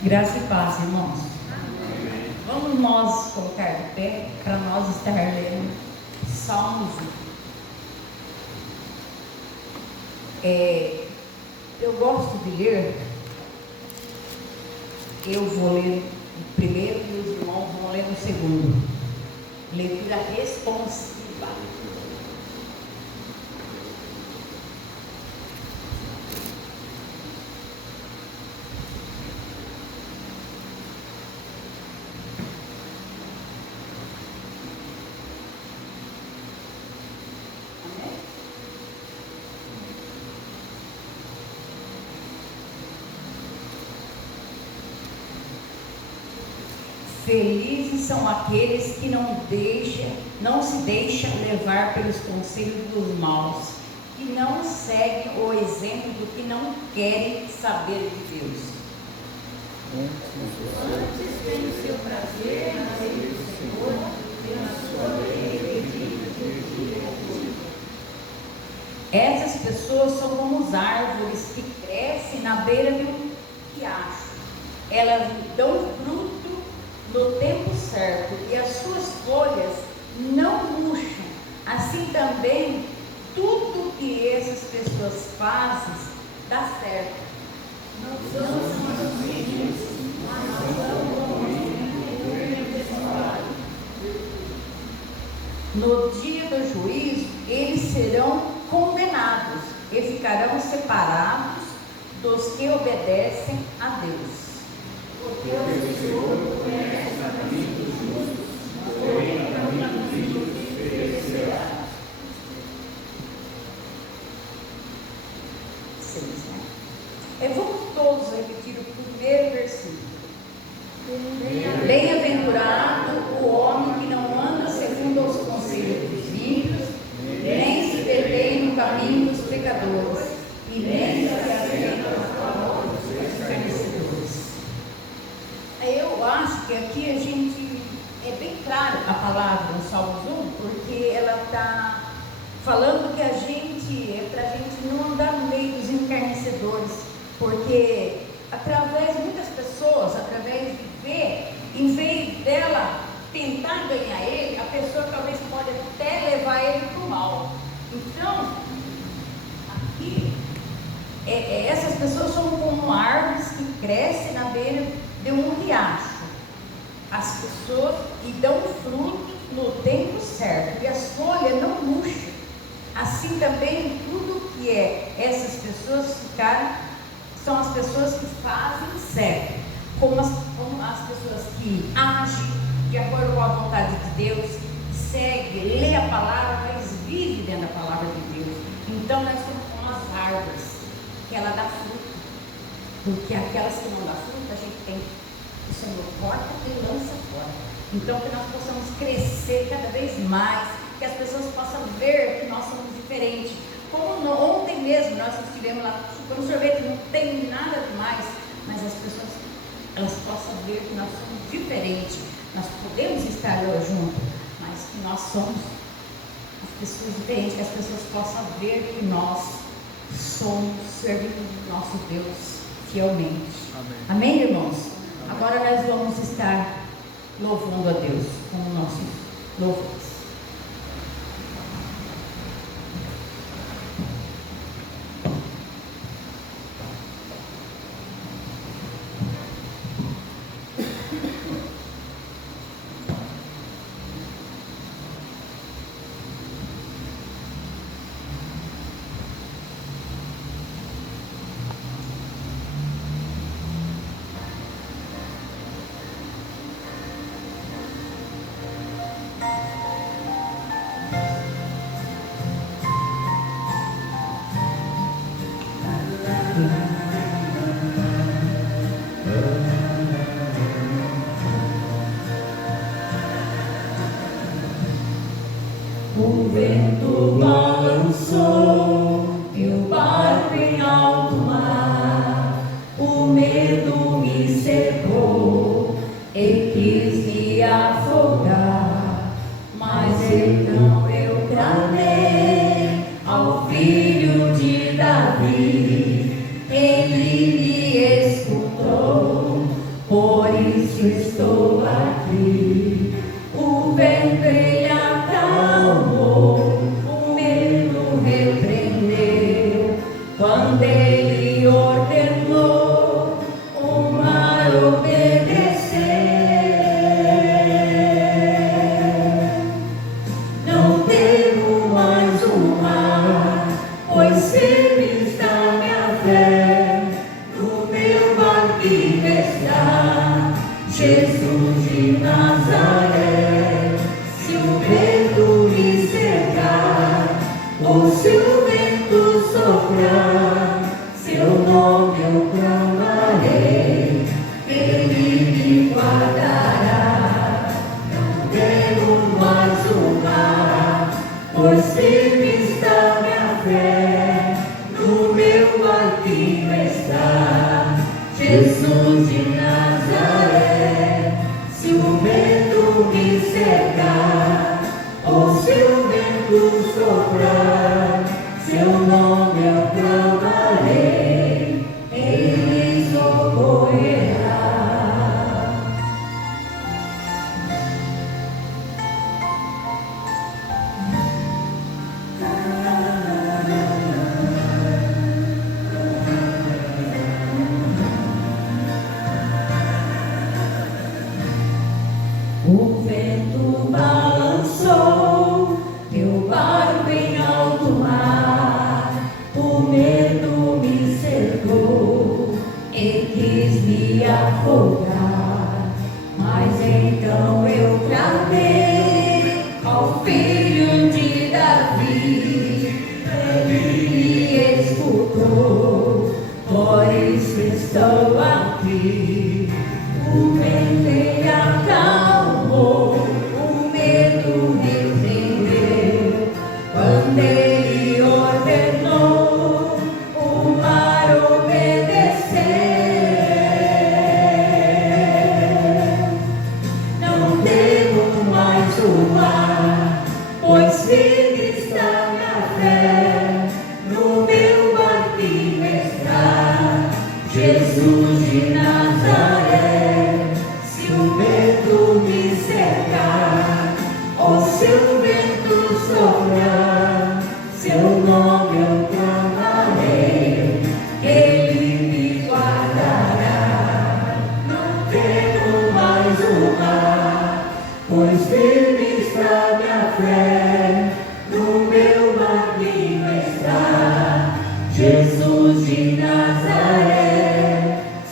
Graça e paz, irmãos. Vamos nós colocar de pé para nós estar lendo Salmos 1. Eu gosto de ler, eu vou ler o primeiro e os irmãos vão ler o segundo. Leitura responsiva. Felizes são aqueles que não se deixam levar pelos conselhos dos maus, que não seguem o exemplo do que não querem saber de Deus. Antes tem o seu prazer na lei do Senhor e na sua lei de. Essas pessoas são como as árvores que crescem na beira de um riacho. Elas dão fruto no tempo certo e as suas folhas não murcham. Assim também tudo que essas pessoas fazem dá certo. Não são assim, mas no dia do juízo eles serão condenados e ficarão separados dos que obedecem a Deus. Porque o Senhor conhece o caminho dos justos, porém o caminho dos ímpios perecerá. 6, né? Vamos todos repetir o primeiro versículo. Bem-aventurado o homem que não anda segundo os conselhos dos ímpios, nem se detém no caminho dos pecadores, e nem se assenta nas palavras dos escarnecedores. Eu acho que aqui a gente é bem claro a palavra no Salmos 1, porque ela está falando que para a gente não andar no meio dos encarnecedores, porque através de muitas pessoas, através de ver, em vez dela tentar ganhar ele, a pessoa talvez pode até levar ele para o mal. Então, aqui, essas pessoas são como árvores que crescem na beira de um riacho. As pessoas e dão frutos no tempo certo, e as folhas não murcham. Assim também tudo que essas pessoas ficaram são as pessoas que fazem certo, como as pessoas que agem de acordo com a vontade de Deus, seguem, lê a palavra, mas vivem dentro da palavra de Deus. Então nós somos como as árvores, que ela dá fruto, porque aquelas que não dão fruto, a gente tem o Senhor corta e lança fora. Então que nós possamos crescer cada vez mais, que as pessoas possam ver que nós somos diferentes. Como ontem mesmo nós estivemos lá chupando sorvete, não tem nada demais, mas as pessoas elas possam ver que nós somos diferentes. Nós podemos estar lá juntos, mas que nós somos as pessoas diferentes, que as pessoas possam ver que nós somos servindo o nosso Deus fielmente. Amém, amém, irmãos? Amém. Agora nós vamos estar louvando a Deus com o nosso louvor. O vento balançou meu barco em alto mar, o medo me cercou e quis me afogar, mas então eu clamei ao Filho de Davi, Quando ele ordenou o mar obedecer, não temo mais o mar, pois firme está minha fé, no meu barquinho está Jesus de Nazaré. Se o vento me cercar, ou se o vento soprar, seu nome eu clamarei, ele me guardará. Não temo mais o mar, pois firme está minha fé, no meu barquinho está Jesus de Nazaré. Se o vento me cercar, ou se o vento soprar, seu nome eu clamarei, ele me socorrerá. O vento balançou meu barco em alto mar, o medo me cercou e quis me afogar. Mas então eu clamei ao filho de Davi, ele me escutou, por isso estou aqui. O vento ele acalmou, o medo me prendeu, quando ele ordenou o mar obedecer. Não temo mais o mar, pois firme está minha fé, no meu barquinho está Jesus de Nazaré. Se o vento me cercar, ou se o vento soprar, seu nome eu clamarei, ele me guardará. Não temo mais o mar, pois firme está minha fé, no meu barquinho está Jesus de Nazaré.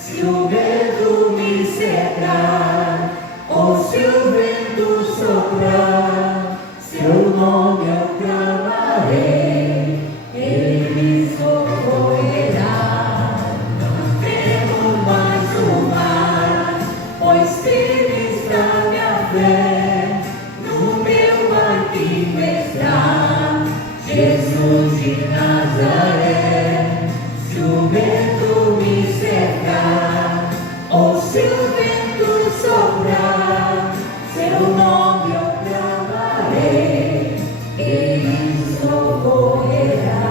Se o vento me cercar, ou se o vento soprar, seu nome eu clamarei, ele me socorrerá. Não temo mais o mar, pois firme está minha fé, no meu barquinho está Jesus de Nazaré. Se o vento me cercar, ou se o vento soprar, seu nome eu clamarei, ele me socorrerá.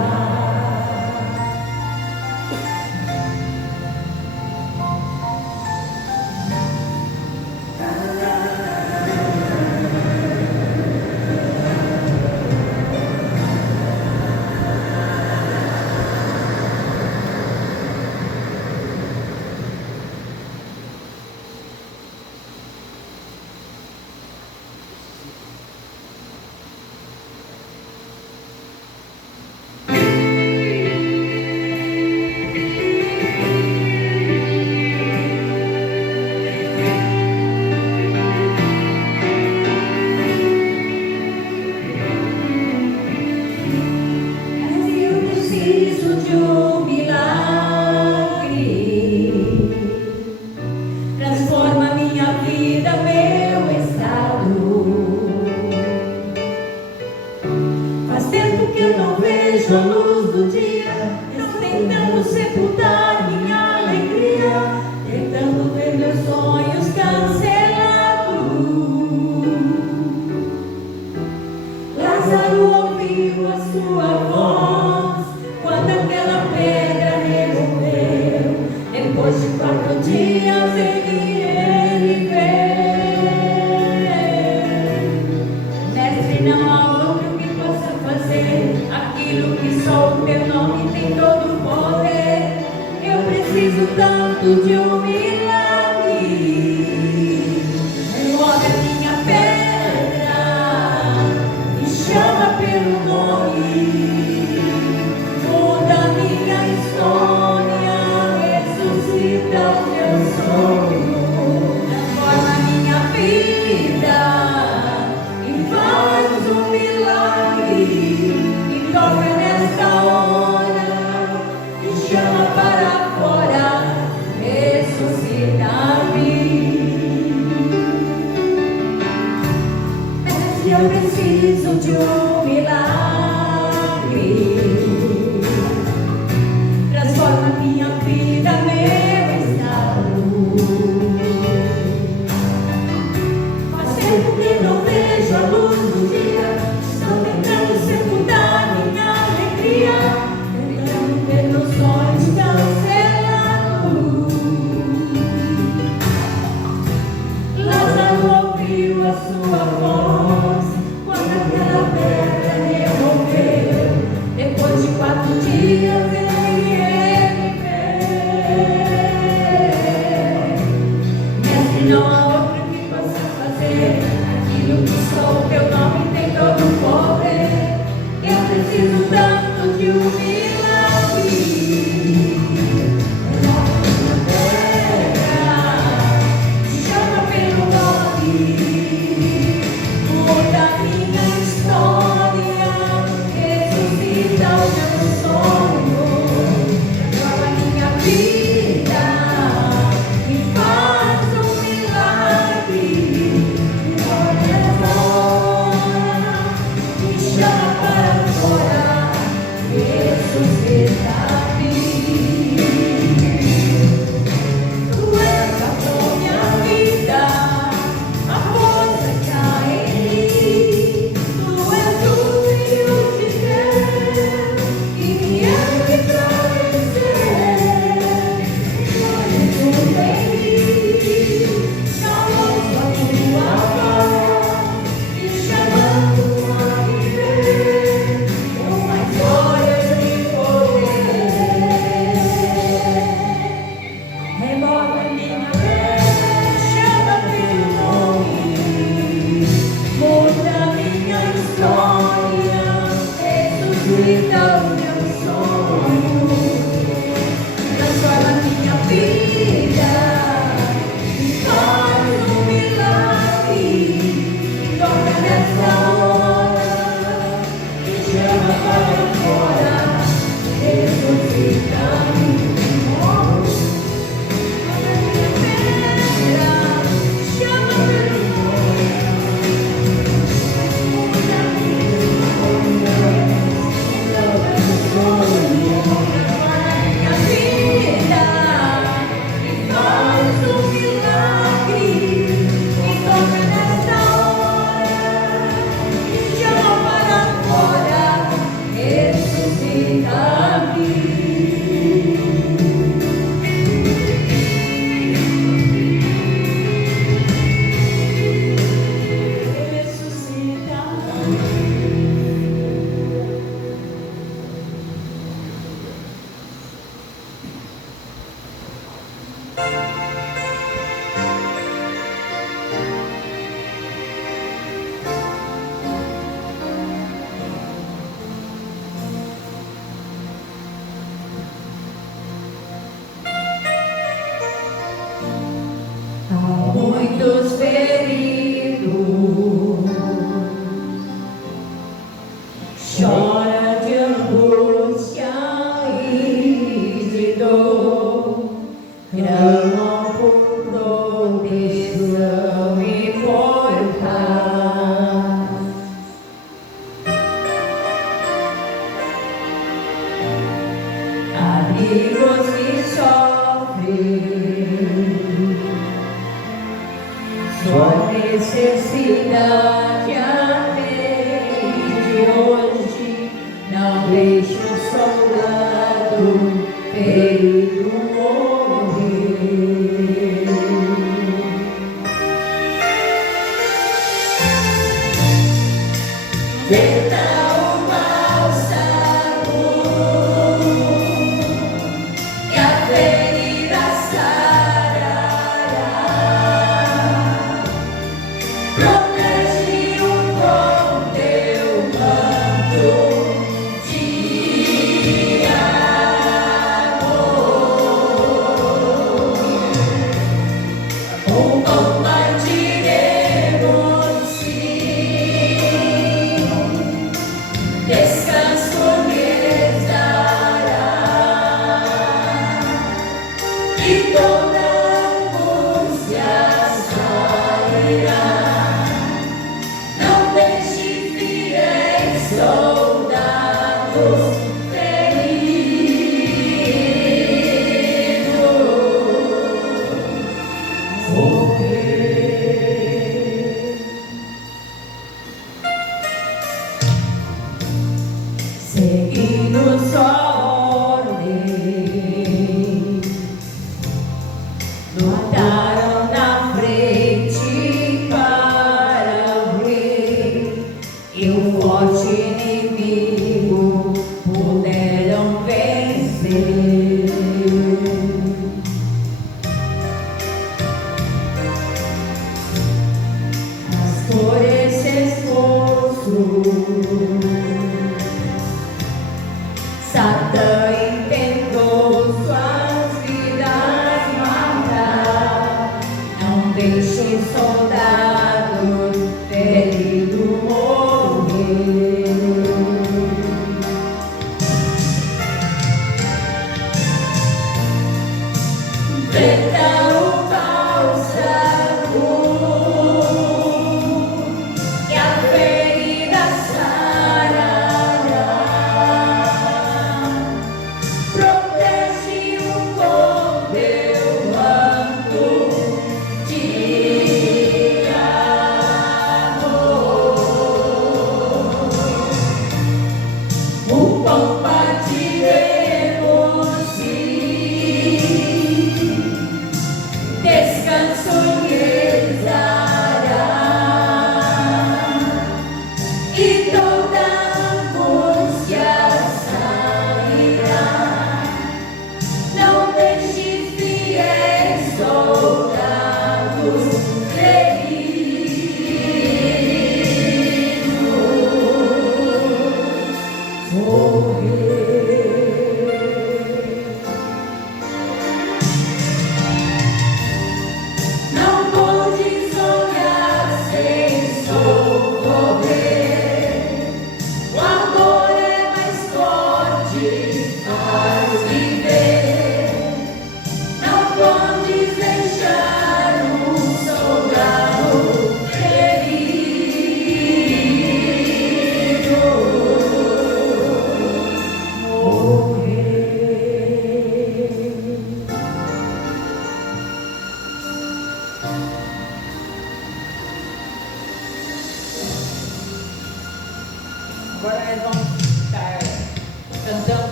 tanto de um milagre. Remove a minha pedra e chama pelo nome. Muda minha história, ressuscita o meu sonho. Transforma minha vida e faz um milagre. E toca nesta hora e chama para fora, ressuscita-me. Mestre, eu preciso de um milagre. Transforma minha vida, meu estado. Faz tempo que não vejo a luz do dia. Estou tentando sepultar minha alegria, tentando ter meus sonhos cancelados. Lázaro ouviu a sua voz quando aquela pedra removeu. Depois de 4 dias ele veio. Mestre, não há outro que possa fazer aquilo que sou. Teu nome tem todo o poder. Eu preciso tanto de um milagre. Remove minha pedra, chama pelo nome. Muda minha história, ressuscita o meu sonho. Transforma minha vida e faz um milagre. Me torna fora e chama para fora, ressuscita-me. Tu és a minha vida, a força que há em mim. Tu és o Filho de Deus que me ergue pra vencer. Olha tudo em mim, não ouço a tua voz, me chamando a viver uma história de poder. Remove a minha pedra, chama pelo nome. Muda minha história, ressuscita o meu sonho. Transforma minha vida e faz um milagre. Toca nessa hora e chama para fora, ressuscita-me. Muda minha pedra, chama pelo nome. Muda minha vida e faz um milagre. Me toca nessa hora e chama para fora, ressuscita-me. Muitos feridos, chora de angústia e de dor, clamam por proteção e por paz. Amigos que sofrem, sua necessidade atende hoje. Não deixe o soldado ferido morrer. Tenta o bálsamo e a ferida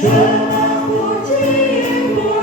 Chama por ti.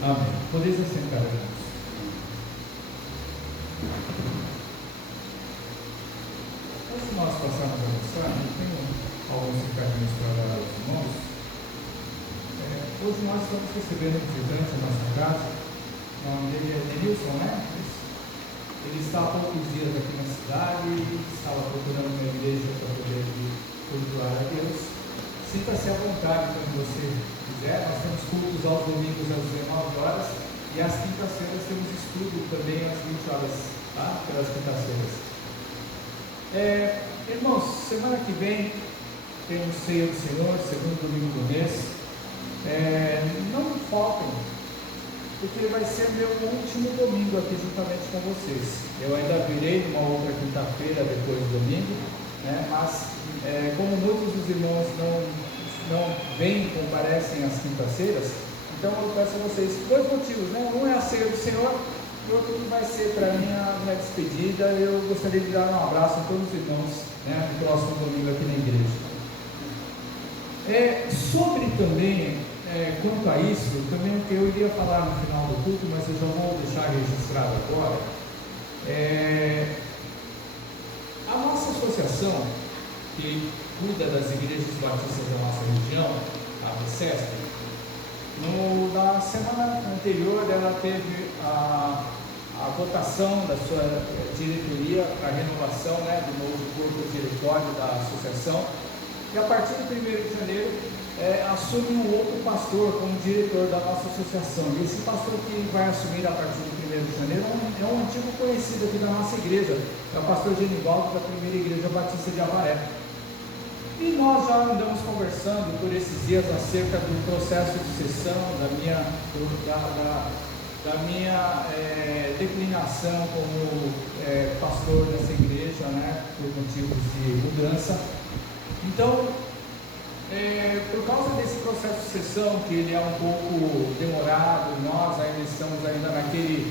Amém. Podeis assentar, irmãos. Antes de nós passarmos a mensagem, eu tenho alguns recadinhos para dar aos irmãos. Hoje nós estamos recebendo um visitante na nossa casa. O nome dele é Denilson, né? Ele está há poucos dias aqui na cidade e estava procurando uma igreja para poder cultuar a Deus. Sinta-se à vontade quando você quiser. Nós temos cultos aos domingos às 19 horas e às quintas-feiras temos estudo também às 20 horas, tá? Pelas quintas-feiras. Irmãos, semana que vem temos Ceia do Senhor, segundo domingo do mês. Não faltem, porque vai ser meu último domingo aqui juntamente com vocês. Eu ainda virei numa outra quinta-feira depois do domingo, né? Mas como muitos dos irmãos não vêm, comparecem às quintas-feiras, então eu peço a vocês dois motivos, né? Um é a Ceia do Senhor, e outro que vai ser para mim a minha despedida. Eu gostaria de dar um abraço a todos os irmãos, né, no próximo domingo aqui na igreja. Sobre também, quanto a isso, também eu iria falar no final do culto, mas eu já vou deixar registrado agora. A nossa associação, que cuida das igrejas batistas da nossa região, a RECESP, na semana anterior ela teve a votação da sua diretoria para a renovação, né, do novo corpo diretório da associação, e a partir de 1º de janeiro assume um outro pastor como diretor da nossa associação. E esse pastor que vai assumir a partir de 1º de janeiro é um antigo conhecido aqui da nossa igreja, é o pastor Genivaldo, da Primeira Igreja Batista de Avaré. E nós já andamos conversando por esses dias acerca do processo de sucessão, da minha declinação como pastor dessa igreja, né, por motivos de mudança. Então, por causa desse processo de sucessão, que ele é um pouco demorado, nós ainda estamos naquele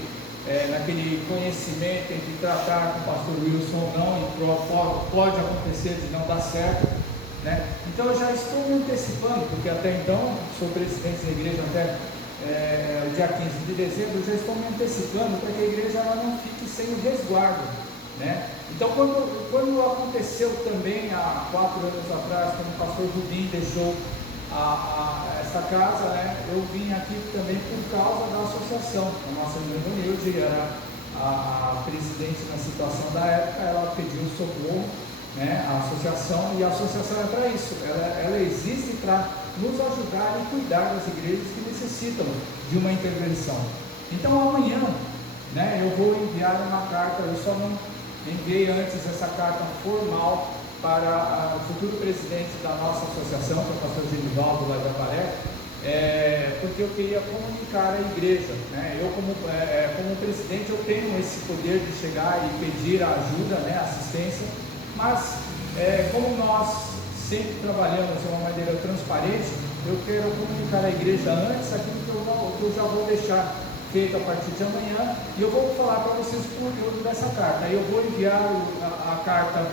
conhecimento entre tratar com o pastor Wilson ou não, e pode acontecer de não dar certo, né? Então eu já estou me antecipando, porque até então sou presidente da igreja até o dia 15 de dezembro, eu já estou me antecipando para que a igreja ela não fique sem o resguardo, né? Então quando aconteceu também há 4 anos atrás, quando o pastor Rubim deixou essa casa, né, eu vim aqui também por causa da associação. A nossa irmã Nilde era a presidente na situação da época, ela pediu socorro, né, à associação, e a associação é para isso, ela existe para nos ajudar e cuidar das igrejas que necessitam de uma intervenção. Então amanhã, né, eu vou enviar uma carta, eu só não enviei antes essa carta formal para o futuro presidente da nossa associação, que é o pastor Genivaldo lá de Avaré, porque eu queria comunicar à igreja, né? Eu como presidente eu tenho esse poder de chegar e pedir ajuda, né, assistência, mas como nós sempre trabalhamos de uma maneira transparente, eu quero comunicar à igreja antes aquilo que eu já vou deixar feito a partir de amanhã, e eu vou falar para vocês o conteúdo dessa carta. Aí eu vou enviar a carta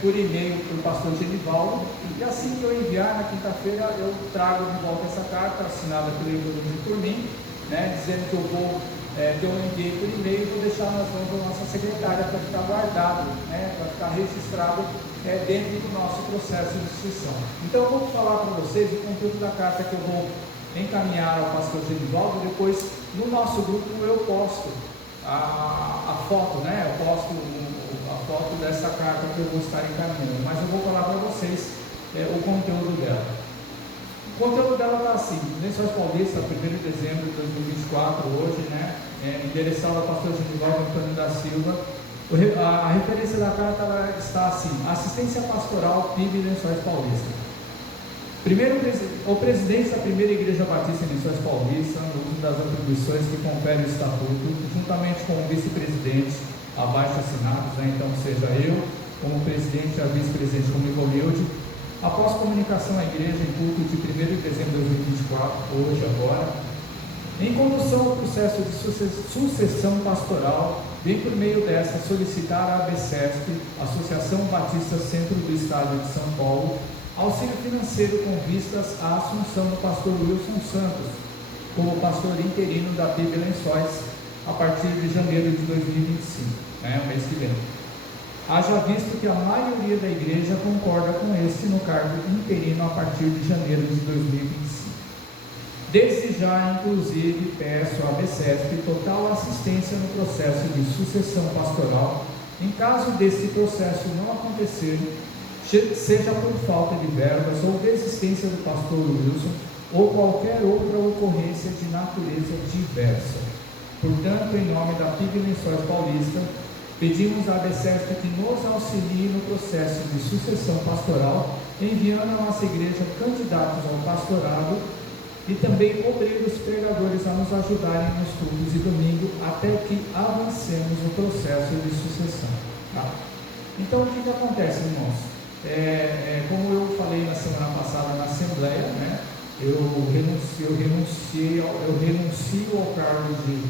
por e-mail para o pastor Genivaldo, e assim que eu enviar na quinta-feira eu trago de volta essa carta assinada pelo Evangelho e por mim, né, dizendo que eu enviei por e-mail, e vou deixar nas mãos da nossa secretária para ficar guardado, né, para ficar registrado dentro do nosso processo de sucessão. Então eu vou falar para vocês o conteúdo da carta que eu vou encaminhar ao pastor Genivaldo. Depois no nosso grupo eu posto a foto, né, eu posto a foto dessa carta que eu vou estar encaminhando, mas eu vou falar para vocês o conteúdo dela. O conteúdo dela está assim: Lençóis Paulista, 1º de dezembro de 2024, hoje, né, endereçado ao pastor Genivaldo Antônio da Silva. A referência da carta ela está assim: assistência pastoral PIB Lençóis Paulista. O presidente da Primeira Igreja Batista em Lençóis Paulista, no uso das atribuições que confere o estatuto, juntamente com o vice-presidente abaixo assinados, né, então seja eu como presidente e a vice-presidente como Ivanilde, após comunicação à igreja em culto de 1º de dezembro de 2024, hoje, agora, em condução ao processo de sucessão pastoral, vem por meio dessa solicitar à ABCESP, Associação Batista Centro do Estado de São Paulo, auxílio financeiro com vistas à assunção do pastor Wilson Santos como pastor interino da PIB Lençóis a partir de janeiro de 2025, né, o mês que vem. Haja visto que a maioria da igreja concorda com este no cargo interino a partir de janeiro de 2025. Desde já, inclusive, peço à ABCESP total assistência no processo de sucessão pastoral, em caso desse processo não acontecer, seja por falta de verbas ou desistência do pastor Wilson ou qualquer outra ocorrência de natureza diversa. Portanto, em nome da PIB Lençóis Paulista, pedimos à ABCESP que nos auxilie no processo de sucessão pastoral, enviando à nossa igreja candidatos ao pastorado e também obreiros pregadores a nos ajudarem nos cultos de domingo até que avancemos no processo de sucessão. Tá? Então, o que acontece, irmãos? Como eu falei na semana passada na Assembleia, né, eu renuncio ao cargo de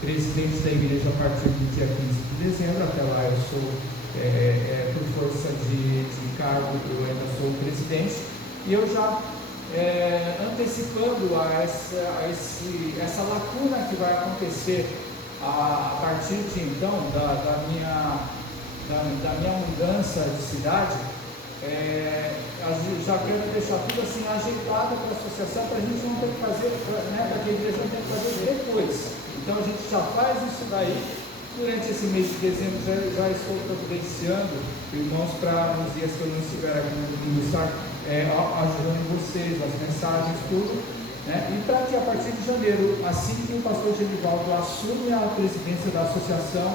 presidente da igreja a partir do dia 15 de dezembro, até lá eu sou, por força de cargo, eu ainda sou o presidente, e eu já antecipando essa lacuna que vai acontecer a partir de então, da minha mudança de cidade, já quero deixar tudo assim ajeitado para a associação, para a gente não ter que fazer, né, para que a igreja não tenha que fazer depois. Então a gente já faz isso daí. Durante esse mês de dezembro já estou providenciando, irmãos, para nos dias que eu não estiver aqui no domingo, estar ajudando vocês, as mensagens, tudo, né? E para que a partir de janeiro, assim que o pastor Genivaldo assume a presidência da associação,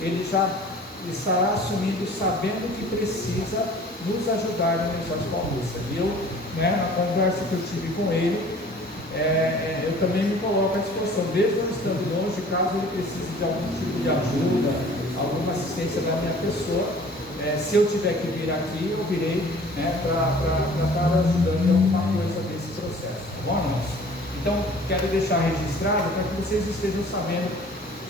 ele já estará assumindo, sabendo que precisa nos ajudar no Mensagem Paulista. E eu, né, na conversa que eu tive com ele, eu também me coloco à disposição, mesmo eu estando longe, caso ele precise de algum tipo de ajuda, alguma assistência da minha pessoa, se eu tiver que vir aqui, eu virei, né, para estar ajudando em alguma coisa desse processo, tá bom, irmãos? Então, quero deixar registrado para que vocês estejam sabendo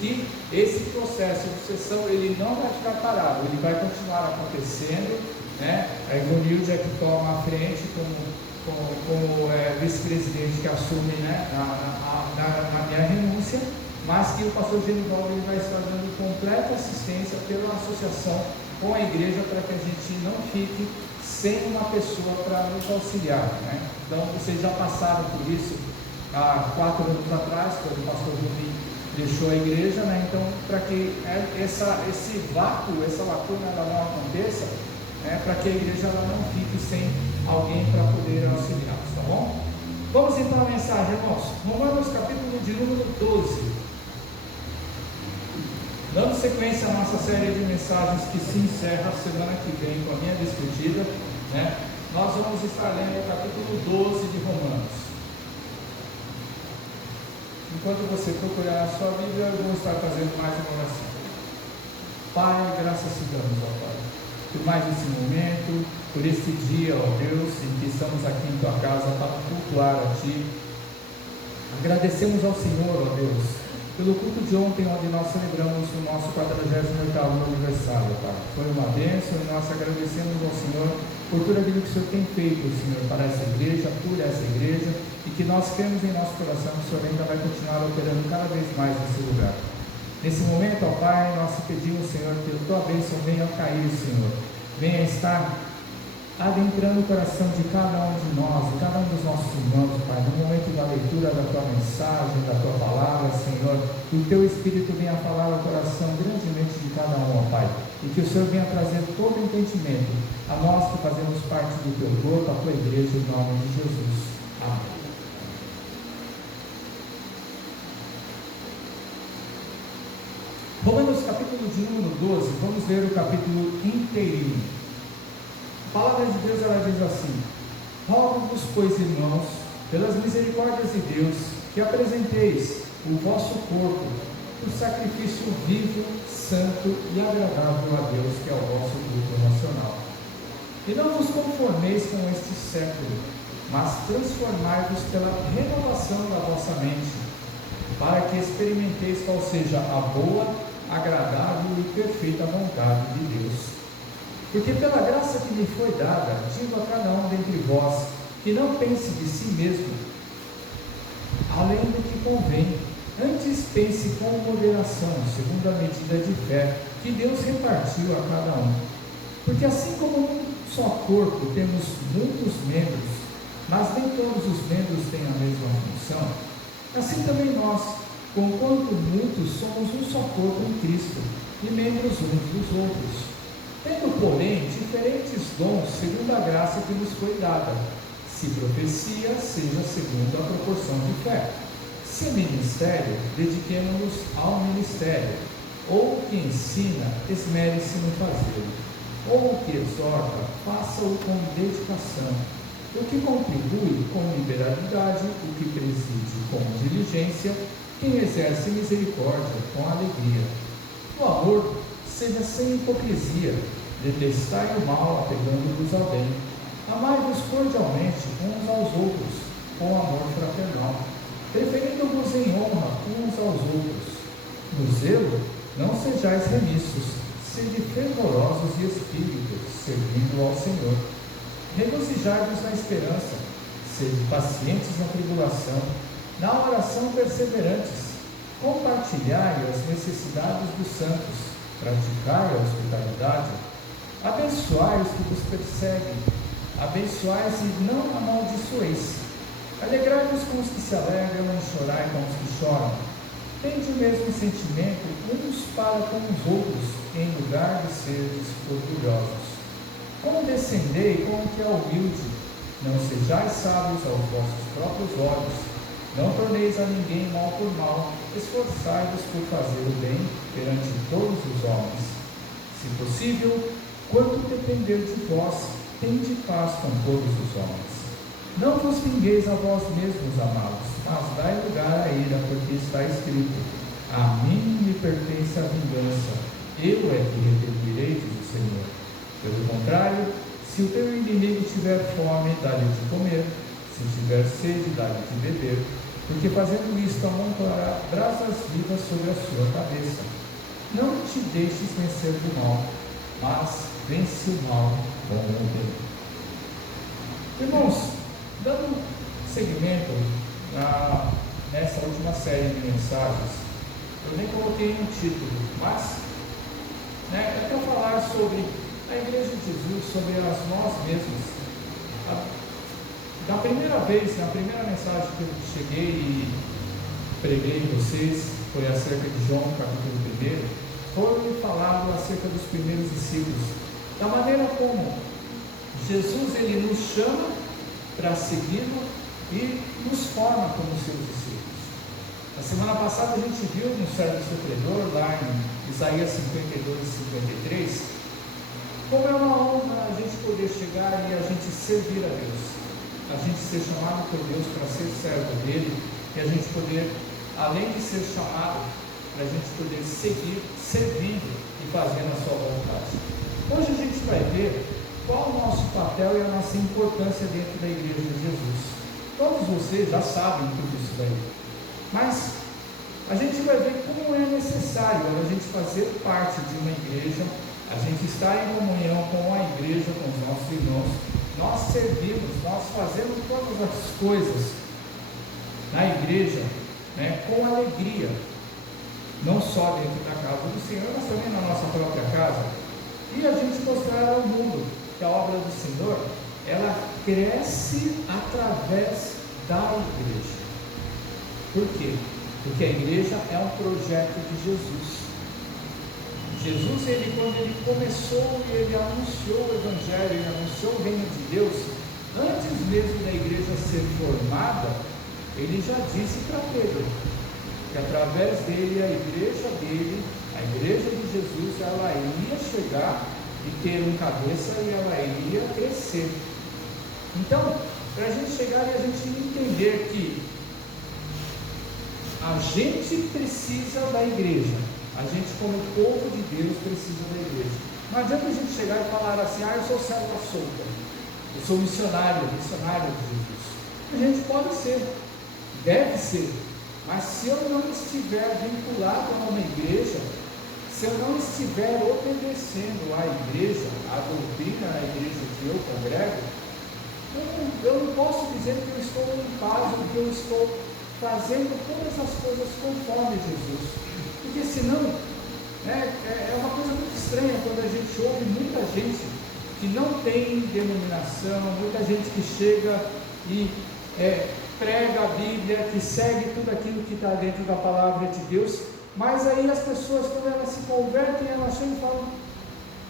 que esse processo de sucessão, ele não vai ficar parado, ele vai continuar acontecendo, né? A Ivonilde é que toma a frente como vice-presidente que assume, né, na minha renúncia, mas que o pastor Genivaldo vai estar dando completa assistência pela associação com a igreja para que a gente não fique sem uma pessoa para nos auxiliar, né? Então, vocês já passaram por isso há 4 anos atrás, quando o pastor Rubim deixou a igreja, né? Então, para que esse vácuo, essa lacuna ela não aconteça, né? Para que a igreja ela não fique sem alguém para poder auxiliar, tá bom? Vamos então à mensagem, irmãos. Romanos capítulo de número 12. Dando sequência à nossa série de mensagens que se encerra semana que vem com a minha despedida, né? Nós vamos estar lendo o capítulo 12 de Romanos. Enquanto você procurar a sua Bíblia, eu vou estar fazendo mais uma oração. Pai, graças te damos, ó Pai, por mais esse momento, por este dia, ó Deus, em que estamos aqui em tua casa para cultuar a Ti. Agradecemos ao Senhor, ó Deus, pelo culto de ontem, onde nós celebramos o nosso 48º aniversário, Pai. Foi uma bênção e nós agradecemos ao Senhor por tudo aquilo que o Senhor tem feito, Senhor, para essa igreja, por essa igreja, e que nós cremos em nosso coração que o Senhor ainda vai continuar operando cada vez mais nesse lugar. Nesse momento, ó Pai, nós te pedimos, Senhor, que a tua bênção venha a cair, Senhor, venha estar adentrando o coração de cada um de nós, de cada um dos nossos irmãos, Pai, no momento da leitura da tua mensagem, da tua palavra, Senhor, que o teu Espírito venha falar ao coração grandemente de cada um, ó Pai, e que o Senhor venha trazer todo o entendimento a nós que fazemos parte do teu corpo, a tua igreja, em nome de Jesus. Amém. Romanos capítulo de número 12, vamos ler o capítulo inteirinho. A palavra de Deus ela diz assim: rogo-vos, pois, irmãos, pelas misericórdias de Deus, que apresenteis o vosso corpo por sacrifício vivo, santo e agradável a Deus, que é o vosso culto racional. E não vos conformeis com este século, mas transformai-vos pela renovação da vossa mente, para que experimenteis qual seja a boa, agradável e perfeita vontade de Deus. Porque pela graça que me foi dada, digo a cada um dentre vós, que não pense de si mesmo, além do que convém, antes pense com moderação, segundo a medida de fé, que Deus repartiu a cada um. Porque assim como um só corpo temos muitos membros, mas nem todos os membros têm a mesma função, assim também nós, conquanto muitos, somos um só corpo em Cristo, e membros uns dos outros. Tendo, porém, diferentes dons segundo a graça que nos foi dada. Se profecia, seja segundo a proporção de fé. Se ministério, dediquemo-nos ao ministério. Ou o que ensina, esmere-se no fazê-lo. Ou o que exorta, faça-o com dedicação. O que contribui com liberalidade, o que preside com diligência, quem exerce misericórdia com alegria. O amor seja sem hipocrisia, detestai o mal, apegando-vos ao bem. Amai-vos cordialmente uns aos outros, com amor fraternal, preferindo-vos em honra uns aos outros. No zelo, não sejais remissos, sede fervorosos e espíritos, servindo ao Senhor. Regozijai-vos na esperança, sede pacientes na tribulação, na oração perseverantes, compartilhai as necessidades dos santos, praticai a hospitalidade, abençoai os que vos perseguem, abençoai e não amaldiçoeis, alegrai-vos com os que se alegram e chorai com os que choram, tende o mesmo sentimento uns para com os outros, em lugar de seres orgulhosos. Condescendei com o que é humilde, Não sejais sábios aos vossos próprios olhos, não torneis a ninguém mal por mal, esforçai-vos por fazer o bem perante todos os homens. Se possível, quanto depender de vós, tende paz com todos os homens. Não vos vingueis a vós mesmos, amados, mas dai lugar à ira, porque está escrito: a mim me pertence a vingança, eu é que retribuirei, diz o Senhor. Pelo contrário, se o teu inimigo tiver fome, dá-lhe de comer, se tiver sede, dá-lhe de beber, porque fazendo isto amontoará brasas vivas sobre a sua cabeça. Não te deixes vencer do mal, mas vence o mal com o bem. Irmãos, dando seguimento nessa última série de mensagens, eu nem coloquei um título, mas é para falar sobre a Igreja de Jesus, sobre nós mesmos. Na primeira mensagem que eu cheguei e preguei em vocês, foi acerca de João, capítulo 1, foi falado acerca dos primeiros discípulos, da maneira como Jesus ele nos chama para segui-lo e nos forma como seus discípulos. Na semana passada a gente viu no servo sofredor, lá em Isaías 52 e 53, como é uma honra a gente poder chegar e a gente servir a Deus, a gente ser chamado por Deus para ser servo dele, e a gente poder, além de ser chamado, para a gente poder seguir, servindo e fazendo a sua vontade. Hoje a gente vai ver qual o nosso papel e a nossa importância dentro da Igreja de Jesus. Todos vocês já sabem tudo isso daí, mas a gente vai ver como é necessário a gente fazer parte de uma igreja, a gente estar em comunhão com a igreja, com os nossos irmãos, nós servimos, nós fazemos todas as coisas na igreja, com alegria, não só dentro da casa do Senhor, mas também na nossa própria casa, e a gente mostrar ao mundo que a obra do Senhor, ela cresce através da igreja. Por quê? Porque a igreja é um projeto de Jesus. Jesus, quando ele começou e ele anunciou o Evangelho, ele anunciou o reino de Deus, antes mesmo da igreja ser formada, ele já disse para Pedro que através dele, a igreja de Jesus, ela ia chegar e ter um cabeça e ela iria crescer. Então, para a gente chegar e a gente entender que a gente precisa da igreja, a gente como povo de Deus precisa da igreja. Não adianta a gente chegar e falar assim: eu sou célula solta, eu sou missionário de Jesus. A gente pode ser, deve ser, mas se eu não estiver vinculado a uma igreja, se eu não estiver obedecendo à igreja, à doutrina, à igreja que eu congrego, eu não posso dizer que eu estou em paz, ou que eu estou fazendo todas as coisas conforme Jesus, porque senão é uma coisa muito estranha quando a gente ouve muita gente que não tem denominação, muita gente que chega e prega a Bíblia, que segue tudo aquilo que está dentro da palavra de Deus, mas aí as pessoas, quando elas se convertem, elas chegam e falam: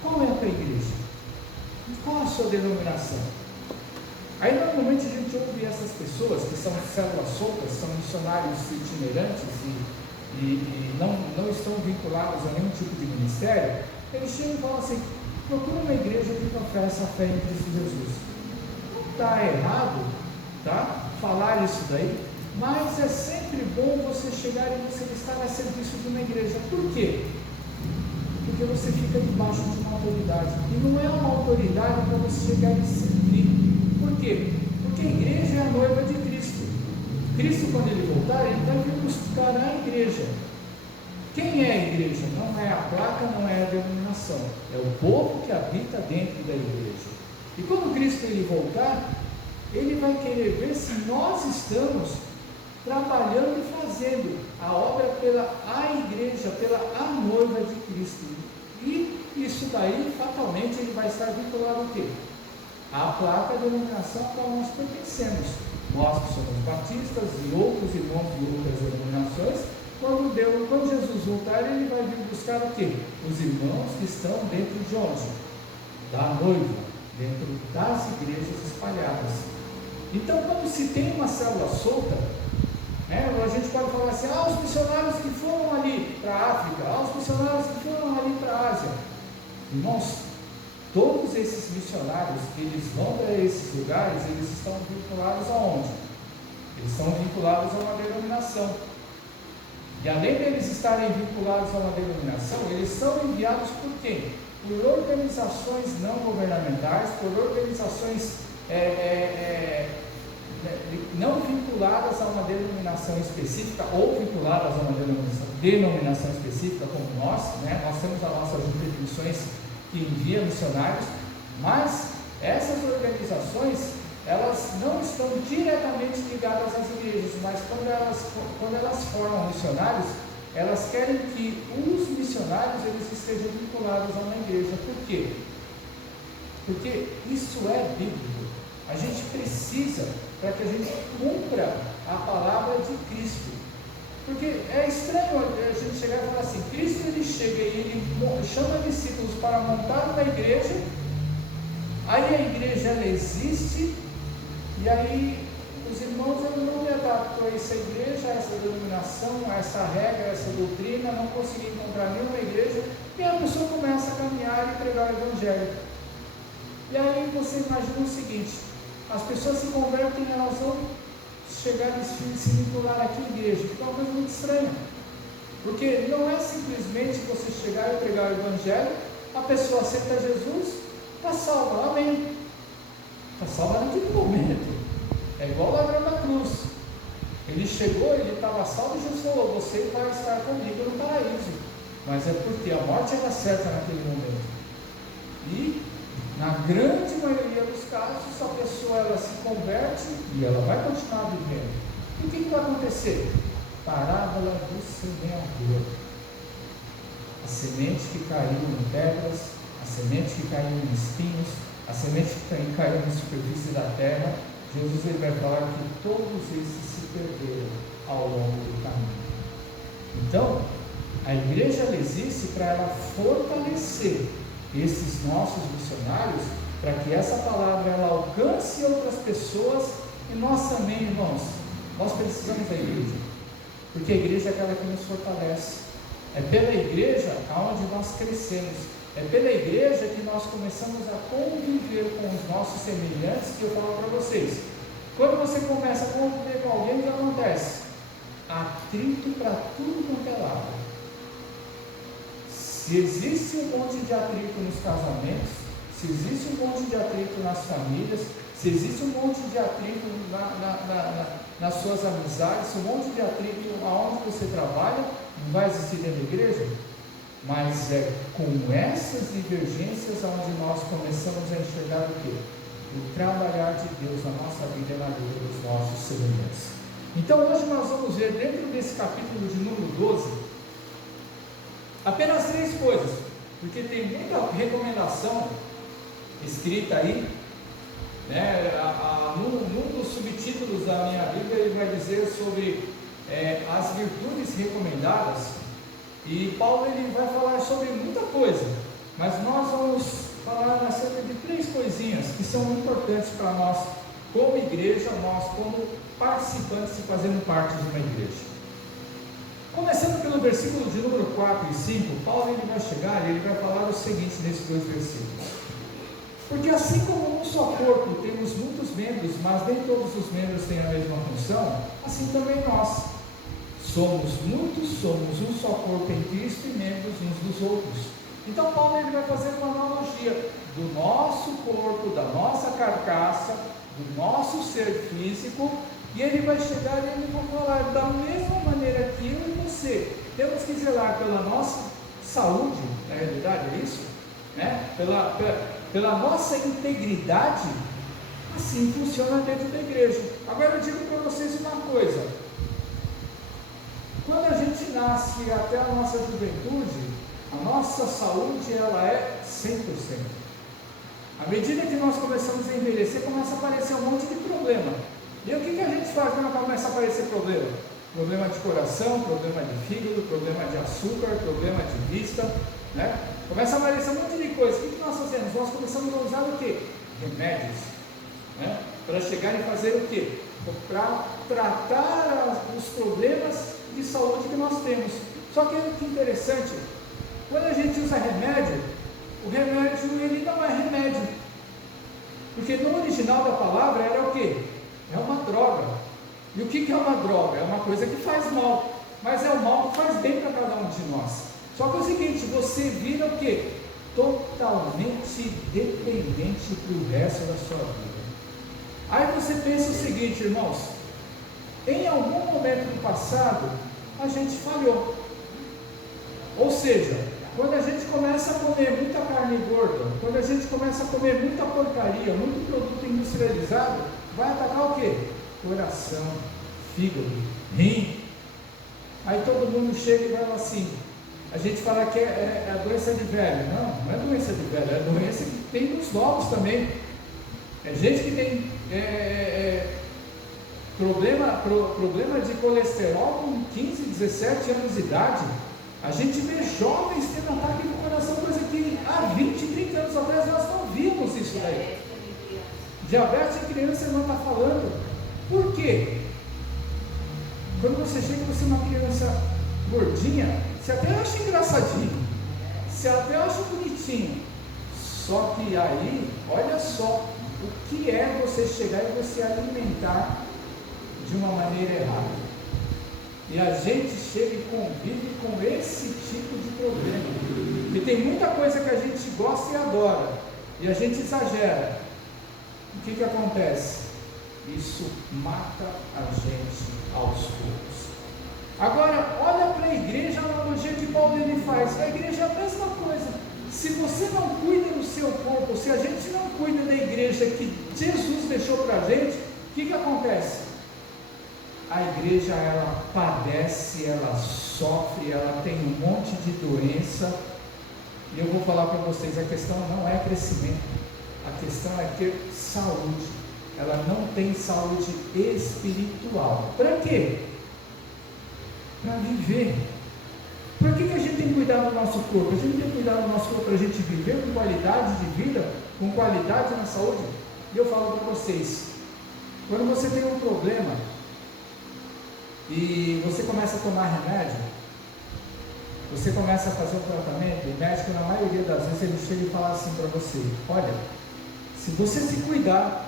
qual é a tua igreja? Qual a sua denominação? Aí normalmente a gente ouve essas pessoas que são células soltas, são missionários itinerantes e não estão vinculados a nenhum tipo de ministério. Eles chegam e falam assim: procura uma igreja que professa a fé em Cristo Jesus. Não está errado, tá? Falar isso daí, mas é sempre bom você chegar e você estar a serviço de uma igreja. Por quê? Porque você fica debaixo de uma autoridade, e não é uma autoridade para você chegar e servir. Por quê? Porque a igreja é a noiva de Cristo. Cristo, quando ele voltar, ele vai vir buscar a igreja. Quem é a igreja? Não é a placa, não é a denominação, é o povo que habita dentro da igreja. E quando Cristo ele voltar, ele vai querer ver se nós estamos trabalhando e fazendo a obra pela igreja, pela a noiva de Cristo. E isso daí, fatalmente, ele vai estar vinculado ao quê? A placa, a denominação a qual nós pertencemos. Nós que somos batistas e outros irmãos de outras denominações, quando Jesus voltar, ele vai vir buscar o quê? Os irmãos que estão dentro de onde? Da noiva, dentro das igrejas espalhadas. Então, quando se tem uma célula solta, a gente pode falar assim: os missionários que foram ali para a África, os missionários que foram ali para a Ásia. Irmãos, todos esses missionários que eles vão para esses lugares, eles estão vinculados aonde? Eles estão vinculados a uma denominação. E além deles estarem vinculados a uma denominação, eles são enviados por quem? Por organizações não governamentais, por organizações não vinculadas a uma denominação específica, ou vinculadas a uma denominação específica, como nós temos as nossas instituições que enviam missionários, mas essas organizações, elas não estão diretamente ligadas às igrejas, mas quando elas formam missionários, elas querem que os missionários eles estejam vinculados a uma igreja. Por quê? Porque isso é bíblico. A gente precisa, para que a gente cumpra a palavra de Cristo. Porque é estranho a gente chegar e falar assim: Cristo ele chega e ele chama discípulos para montar uma igreja, aí a igreja ela existe, e aí os irmãos não me adaptam a essa igreja, a essa denominação, a essa regra, a essa doutrina, não consegui encontrar nenhuma igreja, e a pessoa começa a caminhar e pregar o evangelho. E aí você imagina o seguinte: as pessoas se convertem, elas vão chegar e se vincular aqui à igreja, que é uma coisa muito estranha, porque não é simplesmente você chegar e pregar o evangelho, a pessoa aceita Jesus, está salva, amém, está salva naquele momento. É igual o ladrão da cruz, ele chegou, ele estava salvo e Jesus falou: você vai estar comigo no paraíso, mas é porque a morte era certa naquele momento. E na grande maioria dos casos, a pessoa ela se converte e ela vai continuar vivendo. E o que vai acontecer? Parábola do semeador. A semente que caiu em pedras, a semente que caiu em espinhos, a semente que caiu na superfície da terra. Jesus ele vai falar que todos esses se perderam ao longo do caminho. Então, a igreja ela existe para ela fortalecer esses nossos missionários, para que essa palavra ela alcance outras pessoas. E nós também, irmãos, nós precisamos da igreja, porque a igreja é aquela que nos fortalece. É pela igreja aonde nós crescemos, é pela igreja que nós começamos a conviver com os nossos semelhantes. Que eu falo para vocês, quando você começa a conviver com alguém, o que acontece? Atrito para tudo quanto é lado. Se existe um monte de atrito nos casamentos, se existe um monte de atrito nas famílias, se existe um monte de atrito nas suas amizades, um monte de atrito aonde você trabalha, não vai existir dentro da igreja? Mas é com essas divergências onde nós começamos a enxergar o quê? O trabalhar de Deus na nossa vida e na vida dos nossos semelhantes. Então hoje nós vamos ver, dentro desse capítulo de número 12, apenas 3 coisas, porque tem muita recomendação escrita aí, num dos subtítulos da minha Bíblia ele vai dizer sobre as virtudes recomendadas, e Paulo ele vai falar sobre muita coisa, mas nós vamos falar acerca de 3 coisinhas que são muito importantes para nós como igreja, nós como participantes e fazendo parte de uma igreja. Começando pelo versículo de número 4 e 5, Paulo ele vai chegar e ele vai falar o seguinte nesses 2 versículos: porque assim como um só corpo temos muitos membros, mas nem todos os membros têm a mesma função, assim também nós somos muitos, somos um só corpo em Cristo e membros uns dos outros. Então Paulo ele vai fazer uma analogia do nosso corpo, da nossa carcaça, do nosso ser físico. E ele vai chegar e ele vai falar: da mesma maneira que eu e você temos que zelar pela nossa saúde, na realidade é isso, pela nossa integridade, assim funciona dentro da igreja. Agora eu digo para vocês uma coisa: quando a gente nasce até a nossa juventude, a nossa saúde ela é 100%. À medida que nós começamos a envelhecer, começa a aparecer um monte de problema. E o que a gente faz quando começa a aparecer problema? Problema de coração, problema de fígado, problema de açúcar, problema de vista, Começa a aparecer um monte de coisa. O que nós fazemos? Nós começamos a usar o quê? Remédios, para chegar e fazer o quê? Para tratar os problemas de saúde que nós temos. Só que olha que interessante, quando a gente usa remédio, o remédio ele não é remédio, porque no original da palavra era o quê? É uma droga. E o que é uma droga? É uma coisa que faz mal, mas é o mal que faz bem para cada um de nós. Só que é o seguinte, você vira o quê? Totalmente dependente para o resto da sua vida. Aí você pensa o seguinte, irmãos, em algum momento do passado, a gente falhou. Ou seja, quando a gente começa a comer muita carne gorda, quando a gente começa a comer muita porcaria, muito produto industrializado, vai atacar o quê? Coração, fígado, rim. Aí todo mundo chega e vai lá assim, a gente fala que é a doença de velho. Não, não é doença de velho, é doença que tem nos novos também. É gente que tem problema de colesterol com 15, 17 anos de idade. A gente vê jovens tendo ataque no coração, coisa que há 20, 30 anos atrás nós não víamos isso daí. Diabetes em criança não está falando. Por quê? Quando você chega, você é uma criança gordinha, você até acha engraçadinho, você até acha bonitinho. Só que aí, olha só, o que é você chegar e você alimentar de uma maneira errada. E a gente chega e convive com esse tipo de problema. E tem muita coisa que a gente gosta e adora, e a gente exagera. O que acontece? Isso mata a gente aos poucos. Agora, olha para a igreja, a analogia que Paulo ele faz. A igreja é a mesma coisa. Se você não cuida do seu corpo, se a gente não cuida da igreja que Jesus deixou para a gente, o que acontece? A igreja, ela padece, ela sofre, ela tem um monte de doença. E eu vou falar para vocês, a questão não é crescimento, a questão é ter saúde. Ela não tem saúde espiritual. Para quê? Para viver. Por que a gente tem que cuidar do nosso corpo? A gente tem que cuidar do nosso corpo para a gente viver com qualidade de vida, com qualidade na saúde. E eu falo para vocês, quando você tem um problema e você começa a tomar remédio, você começa a fazer um tratamento, o médico, na maioria das vezes, ele chega e fala assim para você: olha, se você se cuidar,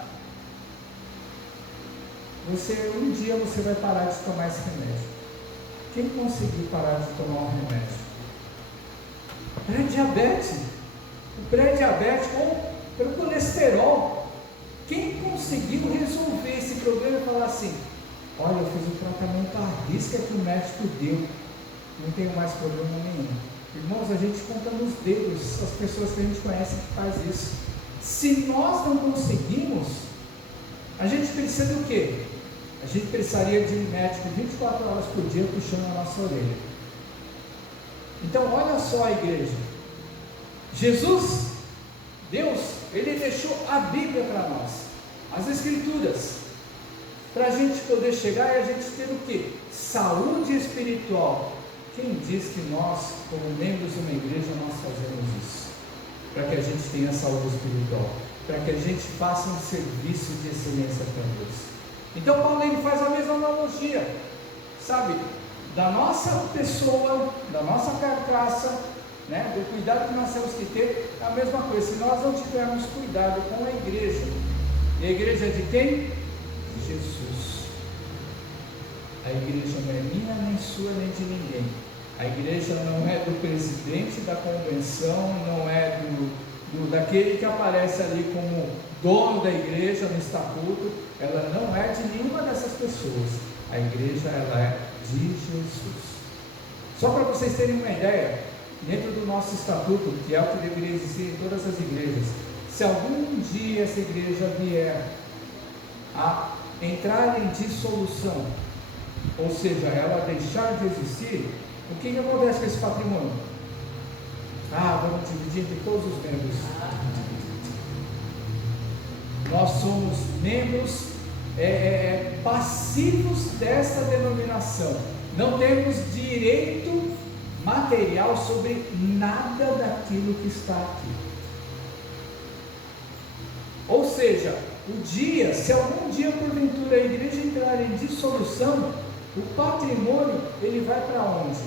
um dia você vai parar de tomar esse remédio. Quem conseguiu parar de tomar um remédio? Pré-diabetes, o pré-diabético ou pelo colesterol. Quem conseguiu resolver esse problema e falar assim: olha, eu fiz o tratamento à risca que o médico deu, não tenho mais problema nenhum. Irmãos, a gente conta nos dedos as pessoas que a gente conhece que faz isso. Se nós não conseguimos, a gente precisa do quê? A gente precisaria de um médico 24 horas por dia puxando a nossa orelha. Então olha só a igreja. Jesus, Deus, Ele deixou a Bíblia para nós, as Escrituras, para a gente poder chegar e a gente ter o quê? Saúde espiritual. Quem diz que nós, como membros de uma igreja, nós fazemos isso? Para que a gente tenha saúde espiritual, para que a gente faça um serviço de excelência para Deus. Então Paulo ele faz a mesma analogia, sabe, da nossa pessoa, da nossa carcaça, né, do cuidado que nós temos que ter, é a mesma coisa. Se nós não tivermos cuidado com a igreja, e a igreja é de quem? De Jesus. A igreja não é minha, nem sua, nem de ninguém. A igreja não é do presidente da convenção, não é daquele que aparece ali como dono da igreja no estatuto. Ela não é de nenhuma dessas pessoas. A igreja, ela é de Jesus. Só para vocês terem uma ideia, dentro do nosso estatuto, que é o que deveria existir em todas as igrejas, se algum dia essa igreja vier a entrar em dissolução, ou seja, ela deixar de existir, o que acontece com esse patrimônio? Vamos dividir entre todos os membros. Nós somos membros passivos dessa denominação. Não temos direito material sobre nada daquilo que está aqui. Ou seja, se algum dia porventura a igreja entrar em dissolução, o patrimônio ele vai para onde?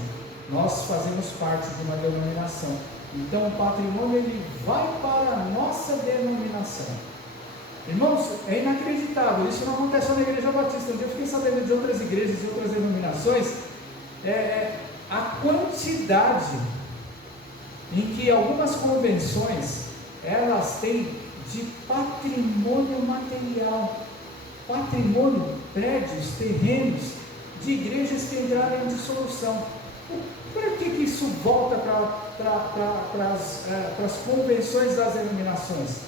Nós fazemos parte de uma denominação, então o patrimônio ele vai para a nossa denominação. Irmãos, é inacreditável, isso não acontece só na Igreja Batista. Eu fiquei sabendo de outras igrejas e outras denominações, a quantidade em que algumas convenções elas têm de patrimônio material, patrimônio, prédios, terrenos de igrejas que entraram em dissolução. Por que isso volta para as convenções das denominações?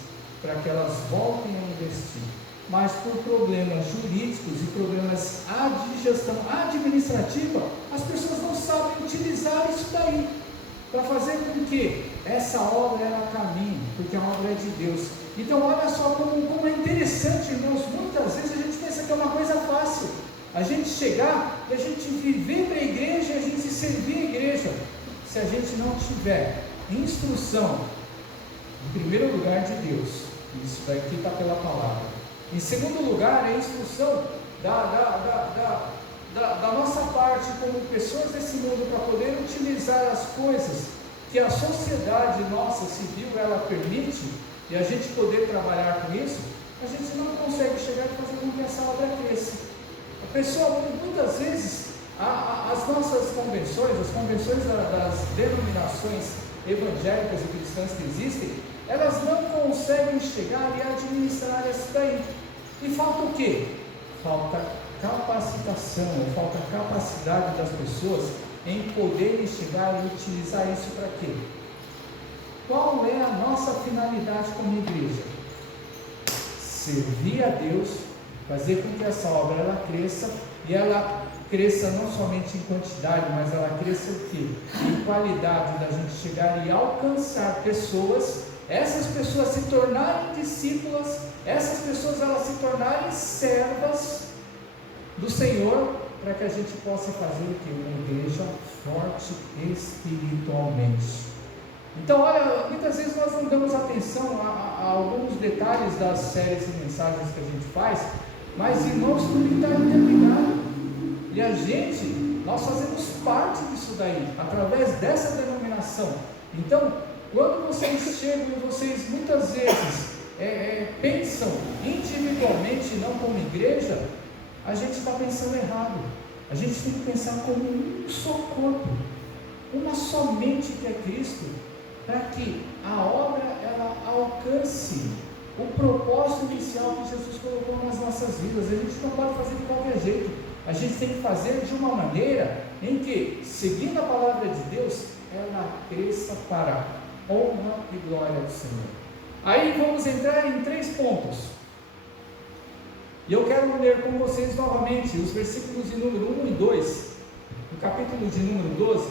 Para que elas voltem a investir, mas por problemas jurídicos e problemas de gestão administrativa, as pessoas não sabem utilizar isso daí, para fazer com que essa obra ela caminhe, porque a obra é de Deus. Então olha só como é interessante, irmãos, muitas vezes a gente pensa que é uma coisa fácil, a gente chegar e a gente viver para a igreja e a gente servir a igreja, se a gente não tiver instrução, em primeiro lugar de Deus, isso daqui está pela palavra. Em segundo lugar, a instrução da nossa parte como pessoas desse mundo para poder utilizar as coisas que a sociedade nossa civil ela permite e a gente poder trabalhar com isso, a gente não consegue chegar e fazer com que essa obra cresça. A pessoa, muitas vezes, as nossas convenções, as convenções das denominações evangélicas e cristãs que existem, elas não conseguem chegar e administrar isso daí. E falta o quê? Falta capacitação, falta capacidade das pessoas em poderem chegar e utilizar isso para quê? Qual é a nossa finalidade como igreja? Servir a Deus, fazer com que essa obra ela cresça, e ela cresça não somente em quantidade, mas ela cresça o quê? Em qualidade, da gente chegar e alcançar pessoas, essas pessoas se tornarem discípulas, essas pessoas elas se tornarem servas do Senhor, para que a gente possa fazer o quê? Uma igreja forte espiritualmente. Então, olha, muitas vezes nós não damos atenção a alguns detalhes das séries e mensagens que a gente faz, mas irmãos, tudo está interligado. E nós fazemos parte disso daí, através dessa denominação. Então, quando vocês chegam e vocês muitas vezes pensam individualmente, não como igreja, a gente está pensando errado. A gente tem que pensar como um só corpo, uma só mente que é Cristo, para que a obra ela alcance o propósito inicial que Jesus colocou nas nossas vidas. A gente não pode fazer de qualquer jeito. A gente tem que fazer de uma maneira em que, seguindo a palavra de Deus, ela cresça para a honra e glória do Senhor. Aí vamos entrar em 3 pontos. E eu quero ler com vocês novamente os versículos de número 1 e 2, no capítulo de número 12.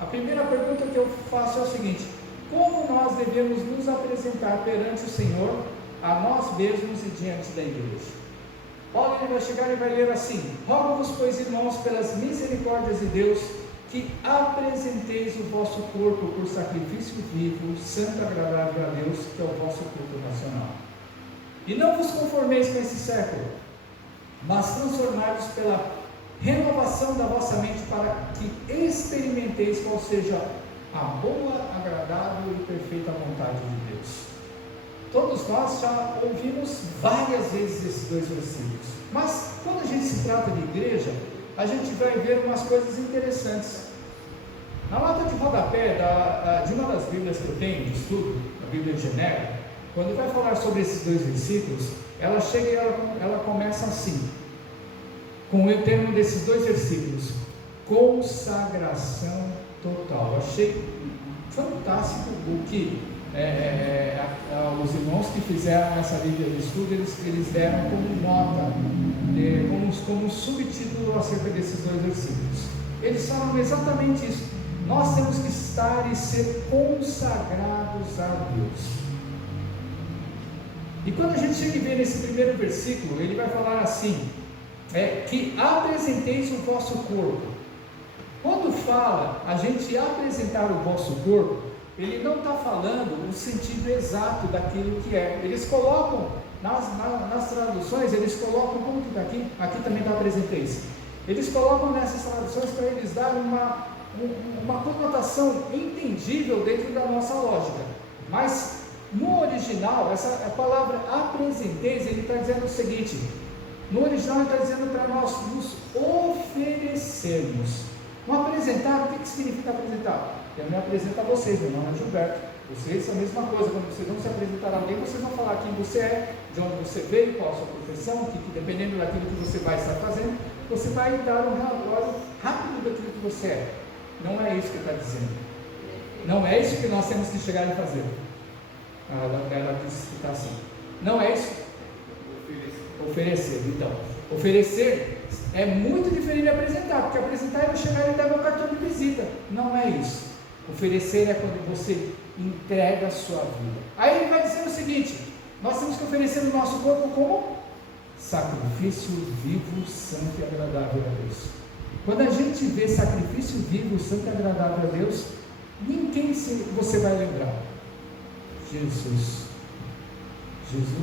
A primeira pergunta que eu faço é o seguinte: como nós devemos nos apresentar perante o Senhor, a nós mesmos e diante da igreja? Paulo ele vai chegar e vai ler assim: rogo-vos, pois, irmãos, pelas misericórdias de Deus, que apresenteis o vosso corpo por sacrifício vivo, santo, agradável a Deus, que é o vosso culto racional. E não vos conformeis com esse século, mas transformai-vos pela renovação da vossa mente, para que experimenteis qual seja a boa, agradável e perfeita vontade de Deus. Todos nós já ouvimos várias vezes esses 2 versículos, mas quando a gente se trata de igreja, a gente vai ver umas coisas interessantes. Na nota de rodapé de uma das Bíblias que eu tenho de estudo, a Bíblia de Genebra, quando vai falar sobre esses 2 versículos, ela chega e ela começa assim, com o termo desses 2 versículos: consagração total. Eu achei fantástico o que os irmãos que fizeram essa Bíblia de estudo, eles deram como nota, como subtítulo acerca desses 2 versículos. Eles falam exatamente isso: nós temos que estar e ser consagrados a Deus. E quando a gente chega e vê nesse primeiro versículo, ele vai falar assim, que apresenteis o vosso corpo. Quando fala a gente apresentar o vosso corpo, ele não está falando o sentido exato daquilo que é. Eles colocam nas traduções eles colocam, como que está aqui? Aqui também está presente isso. Eles colocam nessas traduções para eles darem uma conotação entendível dentro da nossa lógica. Mas no original, essa palavra apresenteis, ele está dizendo o seguinte: no original ele está dizendo para nós nos oferecermos. Um apresentar, o que significa apresentar? Eu me apresento a vocês, meu nome é Gilberto. Vocês são a mesma coisa, quando vocês vão se apresentar a alguém, vocês vão falar quem você é, de onde você veio, qual a sua profissão, que dependendo daquilo que você vai estar fazendo, você vai dar um relatório rápido daquilo que você é. Não é isso que ele está dizendo. Não é isso que nós temos que chegar e fazer. Ela disse que está assim. Não é isso? Oferecer. Então, oferecer é muito diferente de apresentar, porque apresentar é eu chegar e dar meu cartão de visita. Não é isso. Oferecer é quando você entrega a sua vida. Aí ele vai dizer o seguinte: nós temos que oferecer o nosso corpo como sacrifício vivo, santo e agradável a Deus. Quando a gente vê sacrifício vivo, santo e agradável a Deus, você vai lembrar? Jesus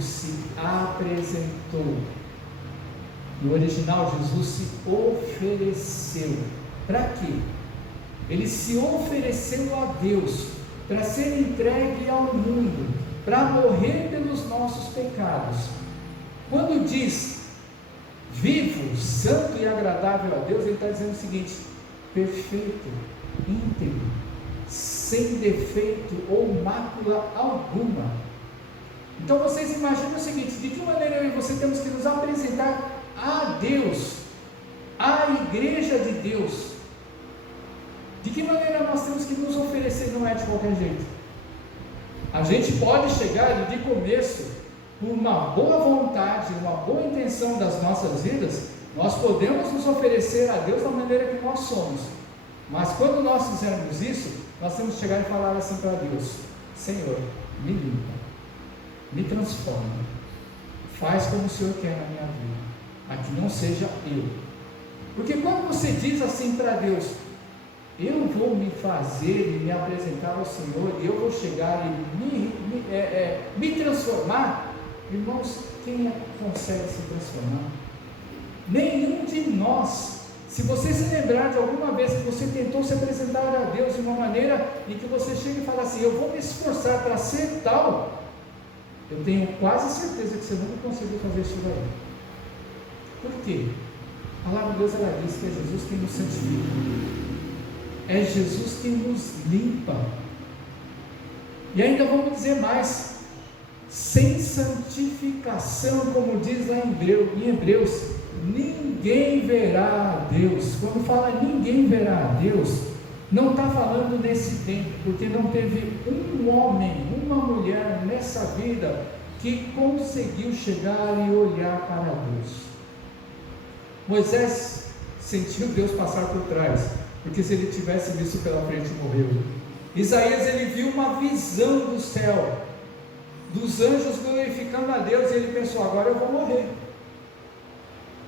se apresentou. No original, Jesus se ofereceu. Para quê? Ele se ofereceu a Deus para ser entregue ao mundo, para morrer pelos nossos pecados. Quando diz vivo, santo e agradável a Deus, ele está dizendo o seguinte: perfeito, íntegro, sem defeito ou mácula alguma. Então vocês imaginam o seguinte: de que maneira eu e você temos que nos apresentar a Deus, à igreja de Deus? De que maneira nós temos que nos oferecer? Não é de qualquer jeito. A gente pode chegar de começo, por uma boa vontade, uma boa intenção das nossas vidas, nós podemos nos oferecer a Deus da maneira que nós somos. Mas quando nós fizermos isso, nós temos que chegar e falar assim para Deus: Senhor, me limpa, me transforma, faz como o Senhor quer na minha vida, aqui não seja eu. Porque quando você diz assim para Deus: eu vou me fazer e me apresentar ao Senhor, e eu vou chegar e me transformar, irmãos, quem é que consegue se transformar? Nenhum de nós. Se você se lembrar de alguma vez que você tentou se apresentar a Deus de uma maneira em que você chega e fala assim: eu vou me esforçar para ser tal, eu tenho quase certeza que você nunca conseguiu fazer isso daí. Por quê? A palavra de Deus, ela diz que é Jesus quem nos santifica, é Jesus quem nos limpa. E ainda vamos dizer mais: sem santificação, como diz lá em Hebreus, ninguém verá a Deus. Quando fala ninguém verá a Deus, não está falando nesse tempo, porque não teve um homem, uma mulher nessa vida que conseguiu chegar e olhar para Deus. Moisés sentiu Deus passar por trás, porque se ele tivesse visto pela frente, morreu. Isaías, ele viu uma visão do céu, dos anjos glorificando a Deus, e ele pensou: agora eu vou morrer.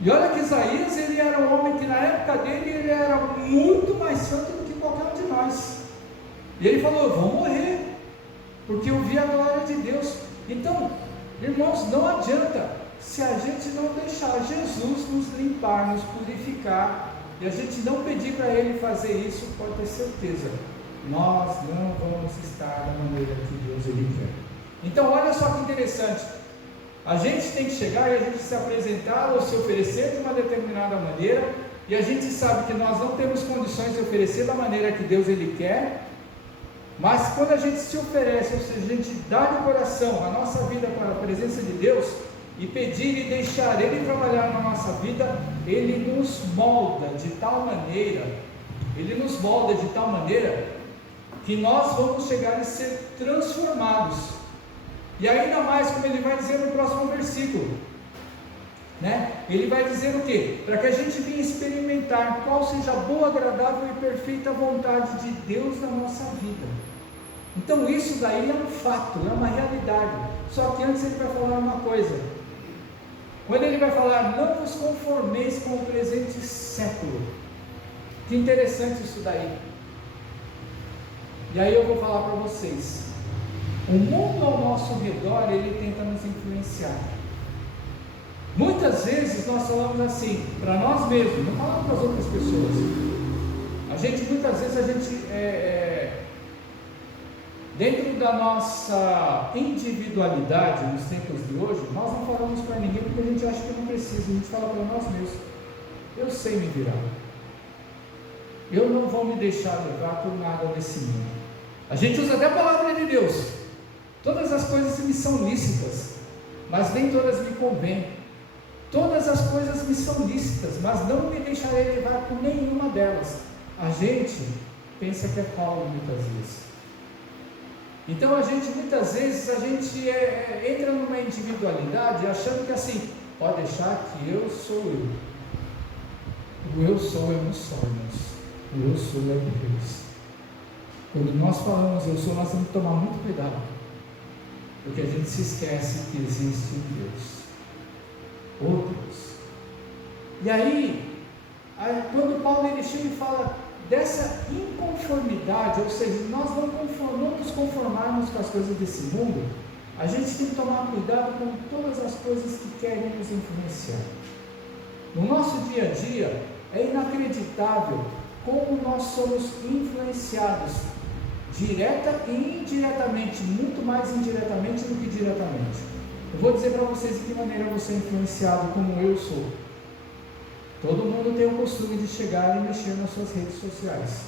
E olha que Isaías, ele era um homem que na época dele, ele era muito mais santo do que qualquer um de nós. E ele falou: eu vou morrer, porque eu vi a glória de Deus. Então, irmãos, não adianta, se a gente não deixar Jesus nos limpar, nos purificar, e a gente não pedir para Ele fazer isso, pode ter certeza, nós não vamos estar da maneira que Deus Ele quer. Então olha só que interessante, a gente tem que chegar e a gente se apresentar ou se oferecer de uma determinada maneira, e a gente sabe que nós não temos condições de oferecer da maneira que Deus Ele quer, mas quando a gente se oferece, ou seja, a gente dá de coração a nossa vida para a presença de Deus, e pedir e deixar Ele trabalhar na nossa vida, Ele nos molda de tal maneira, que nós vamos chegar e ser transformados. E ainda mais, como ele vai dizer no próximo versículo, né? Ele vai dizer o quê? Para que a gente venha experimentar qual seja a boa, agradável e perfeita vontade de Deus na nossa vida. Então isso daí é um fato, é uma realidade. Só que antes ele vai falar uma coisa. Quando ele vai falar: não vos conformeis com o presente século. Que interessante isso daí. E aí eu vou falar para vocês: o mundo ao nosso redor, ele tenta nos influenciar. Muitas vezes nós falamos assim, para nós mesmos, não falamos para as outras pessoas. Muitas vezes dentro da nossa individualidade nos tempos de hoje, nós não falamos para ninguém porque a gente acha que não precisa, a gente fala para nós mesmos. Eu sei me virar. Eu não vou me deixar levar por nada desse mundo. A gente usa até a palavra de Deus. Todas as coisas me são lícitas, mas nem todas me convêm. Todas as coisas me são lícitas, mas não me deixarei levar por nenhuma delas. A gente pensa que é Paulo muitas vezes. Então muitas vezes entra numa individualidade achando que assim, pode deixar que eu sou eu. O eu sou não sou, irmãos. O eu sou é Deus. Quando nós falamos eu sou, nós temos que tomar muito cuidado, porque a gente se esquece que existe um Deus. Oh Deus. E aí quando Paulo ele chega e fala dessa inconformidade, ou seja, nós não nos conformarmos com as coisas desse mundo, a gente tem que tomar cuidado com todas as coisas que querem nos influenciar. No nosso dia a dia, é inacreditável como nós somos influenciados, direta e indiretamente, muito mais indiretamente do que diretamente. Eu vou dizer para vocês de que maneira você é influenciado, como eu sou. Todo mundo tem o costume de chegar e mexer nas suas redes sociais.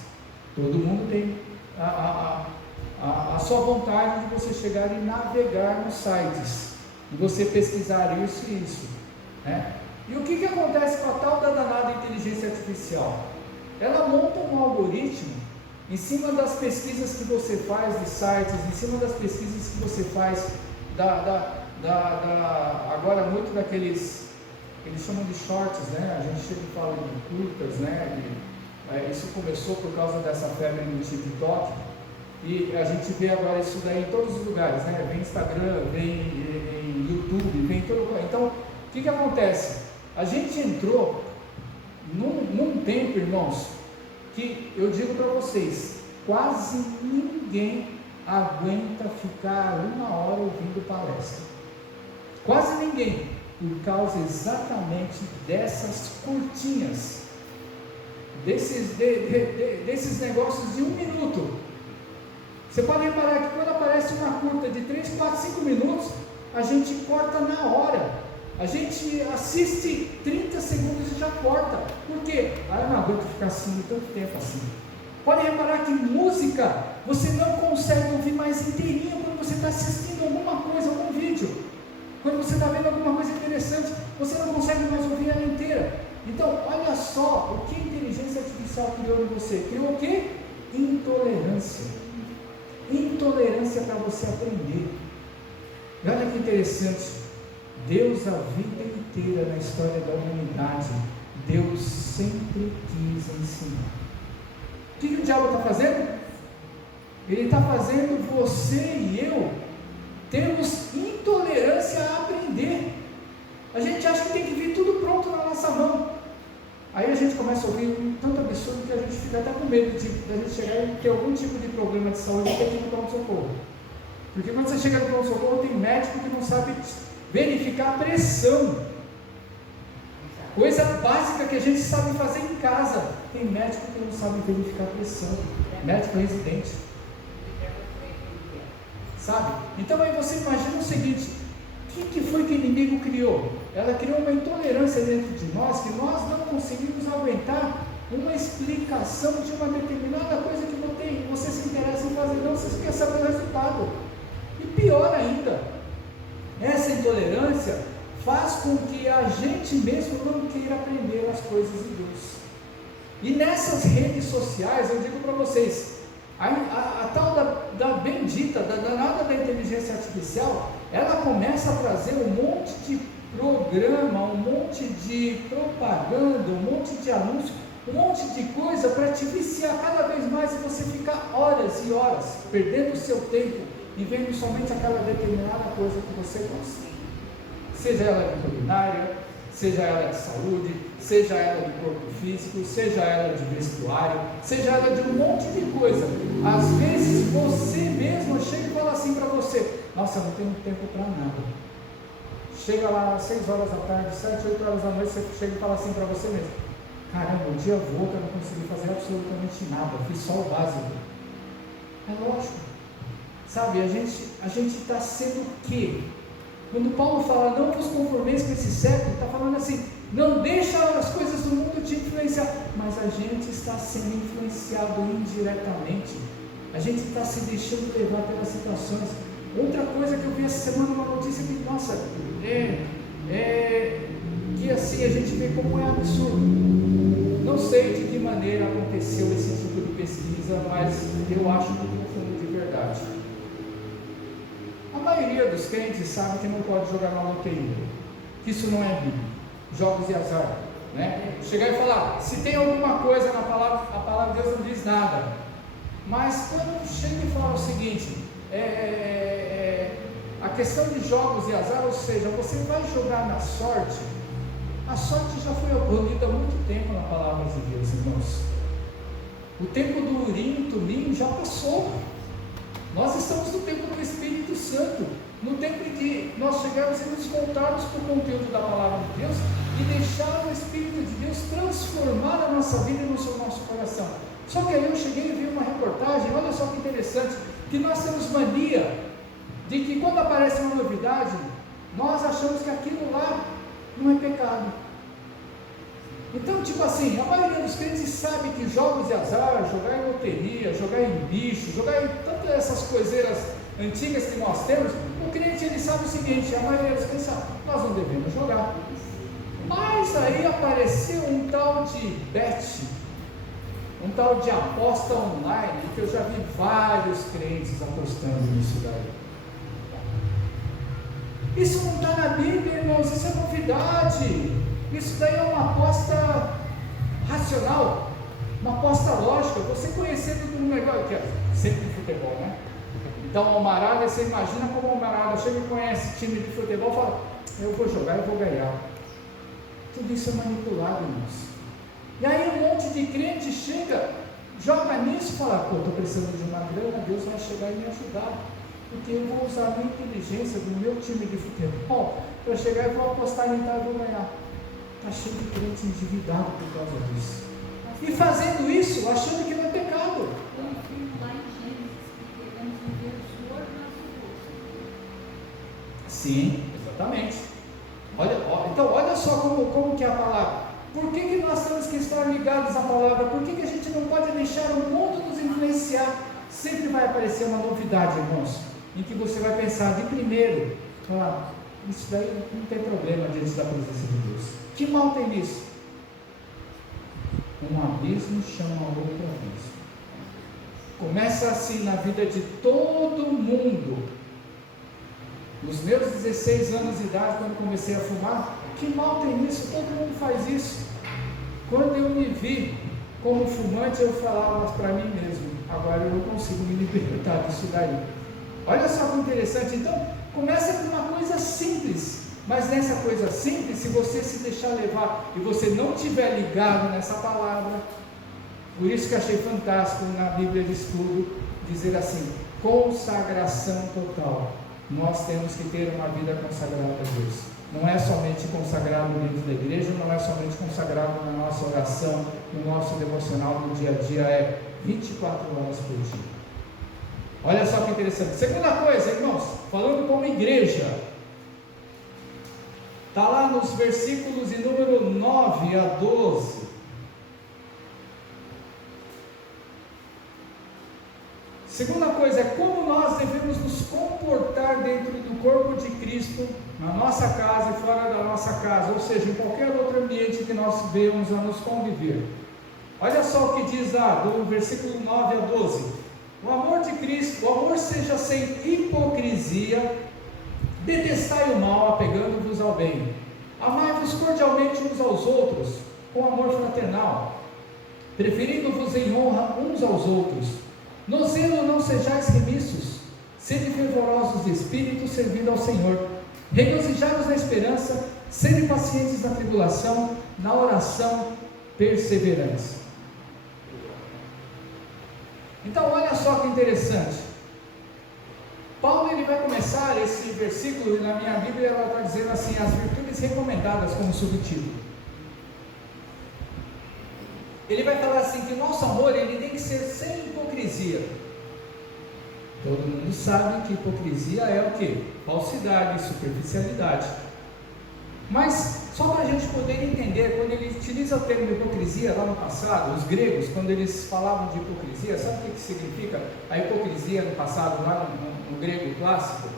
Todo mundo tem a sua vontade de você chegar e navegar nos sites, e você pesquisar isso e isso, né? E o que acontece com a tal da danada inteligência artificial? Ela monta um algoritmo em cima das pesquisas que você faz de sites, em cima das pesquisas que você faz agora muito daqueles, eles chamam de shorts, né? A gente sempre fala de curtas, né? Isso começou por causa dessa febre no TikTok, e a gente vê agora isso daí em todos os lugares, né? Vem Instagram, vem em YouTube, vem em todo lugar. Então, o que acontece? A gente entrou num tempo, irmãos, que eu digo para vocês, quase ninguém aguenta ficar 1 hora ouvindo palestra. Quase ninguém, por causa exatamente dessas curtinhas, desses negócios de 1 minuto. Você pode reparar que quando aparece uma curta de 3, 4, 5 minutos, a gente corta na hora. A gente assiste 30 segundos e já corta. Por quê? Eu não aguento ficar assim tanto tempo assim. Pode reparar que música você não consegue ouvir mais inteirinha quando você está assistindo alguma coisa, algum vídeo. Quando você está vendo alguma coisa interessante, você não consegue mais ouvir ela inteira. Então, olha só o que a inteligência artificial criou em você. Criou o quê? Intolerância. Intolerância para você aprender. E olha que interessante. Deus, a vida inteira na história da humanidade, Deus sempre quis ensinar. O que o diabo está fazendo? Ele está fazendo você e eu termos intolerância a aprender. A gente acha que tem que vir tudo pronto na nossa mão. Aí a gente começa a ouvir um tanto absurdo que a gente fica até com medo de a gente chegar e ter algum tipo de problema de saúde e ter que ir no pronto-socorro. Porque quando você chega no pronto-socorro, tem médico que não sabe verificar a pressão, coisa básica que a gente sabe fazer em casa. Tem médico que não sabe verificar a pressão, médico residente, sabe? Então aí você imagina o seguinte: o que foi que o inimigo criou? Ela criou uma intolerância dentro de nós, que nós não conseguimos aguentar uma explicação de uma determinada coisa que você se interessa em fazer, não, você quer saber o resultado. E pior ainda, essa intolerância faz com que a gente mesmo não queira aprender as coisas de Deus. E nessas redes sociais, eu digo para vocês, a tal da bendita, da danada da inteligência artificial, ela começa a trazer um monte de programa, um monte de propaganda, um monte de anúncio, um monte de coisa para te viciar cada vez mais e você ficar horas e horas perdendo o seu tempo e vendo somente aquela determinada coisa que você gosta, seja ela de culinária, seja ela de saúde, seja ela de corpo físico, seja ela de vestuário, seja ela de um monte de coisa. Às vezes você mesmo chega e fala assim para você: nossa, eu não tenho tempo para nada. chega lá às 6 horas da tarde, 7, 8 horas da noite, você chega e fala assim para você mesmo: caramba, o dia voou que eu não consegui fazer absolutamente nada, fiz só o básico. É lógico, sabe, a gente está sendo o quê? Quando Paulo fala, não vos conformeis com esse século, está falando assim, não deixa as coisas do mundo te influenciar, mas a gente está sendo influenciado indiretamente, a gente está se deixando levar pelas situações. Outra coisa que eu vi essa semana, uma notícia que, nossa, que assim a gente vê como é absurdo. Não sei de que maneira aconteceu esse tipo de pesquisa, mas eu acho que tem um fundo de verdade. A maioria dos crentes sabe que não pode jogar na loteria, que isso não é bíblico, jogos e azar, né? Chegar e falar, se tem alguma coisa na palavra, a palavra de Deus não diz nada. Mas quando chega e fala o seguinte, a questão de jogos e azar, ou seja, você vai jogar na sorte, a sorte já foi abolida há muito tempo na palavra de Deus, irmãos. O tempo do urim e tumim já passou. Nós estamos no tempo do Espírito Santo, no tempo de nós chegarmos e nos voltarmos para o conteúdo da palavra de Deus e deixar o Espírito de Deus transformar a nossa vida e o nosso coração. Só que aí eu cheguei e vi uma reportagem, olha só que interessante, que nós temos mania de que quando aparece uma novidade, nós achamos que aquilo lá não é pecado. Então, tipo assim, a maioria dos crentes sabe que jogos de azar, jogar em loteria, jogar em bicho, jogar em tantas essas coiseiras antigas que nós temos, o crente ele sabe o seguinte, a maioria dos crentes sabe, nós não devemos jogar. Mas aí apareceu um tal de bet, um tal de aposta online, que eu já vi vários crentes apostando nisso daí. Isso não está na Bíblia, irmãos, isso é novidade. Isso daí é uma aposta racional, uma aposta lógica. Você conhecendo do negócio, que é sempre de futebol, né? Então o Almarada, você imagina como o Almarada chega e conhece time de futebol e fala, eu vou jogar, eu vou ganhar. Tudo isso é manipulado, irmãos. E aí um monte de crente chega, joga nisso e fala, pô, estou precisando de uma grana, Deus vai chegar e me ajudar, porque eu vou usar a minha inteligência do meu time de futebol para chegar e vou apostar em tal e vou ganhar. Está cheio de crente endividado por causa disso. E fazendo isso, achando que não é pecado. Sim, exatamente. Então olha só como que é a palavra. Por que nós temos que estar ligados à palavra? Por que a gente não pode deixar o mundo nos influenciar? Sempre vai aparecer uma novidade, irmãos, em que você vai pensar de primeiro, isso daí não tem problema diante da presença de Deus. Que mal tem nisso? Um abismo chama outro abismo. Começa assim na vida de todo mundo. Nos meus 16 anos de idade, quando comecei a fumar, que mal tem nisso? Todo mundo faz isso. Quando eu me vi como fumante, eu falava para mim mesmo, agora eu não consigo me libertar disso daí. Olha só que interessante. Então, começa com uma coisa simples, mas nessa coisa simples, se você se deixar levar e você não estiver ligado nessa palavra, por isso que achei fantástico na Bíblia de Estudo dizer assim, consagração total. Nós temos que ter uma vida consagrada a Deus. Não é somente consagrado dentro da igreja, não é somente consagrado na nossa oração, no nosso devocional, no dia a dia, é 24 horas por dia. Olha só que interessante. Segunda coisa, irmãos, falando como igreja, está lá nos versículos de número 9 a 12. Segunda coisa é como nós devemos nos comportar dentro do corpo de Cristo, na nossa casa e fora da nossa casa, ou seja, em qualquer outro ambiente que nós venhamos a nos conviver. Olha só o que diz do versículo 9 a 12. O amor de Cristo, o amor seja sem hipocrisia, detestai o mal, apegando-vos ao bem. Amai-vos cordialmente uns aos outros, com amor fraternal, preferindo-vos em honra uns aos outros. No zelo não sejais remissos, sede fervorosos de espírito, servindo ao Senhor. Regozijai-vos na esperança, sede pacientes na tribulação, na oração perseverantes. Então olha só que interessante. Paulo ele vai começar esse versículo, na minha Bíblia ela está dizendo assim, as virtudes recomendadas como subtítulo. Ele vai falar assim, que o nosso amor ele tem que ser sem hipocrisia. Todo mundo sabe que hipocrisia é o quê? Falsidade, superficialidade. Mas só para a gente poder entender, quando ele utiliza o termo hipocrisia lá no passado, os gregos, quando eles falavam de hipocrisia, sabe o que significa a hipocrisia no passado, lá no grego clássico?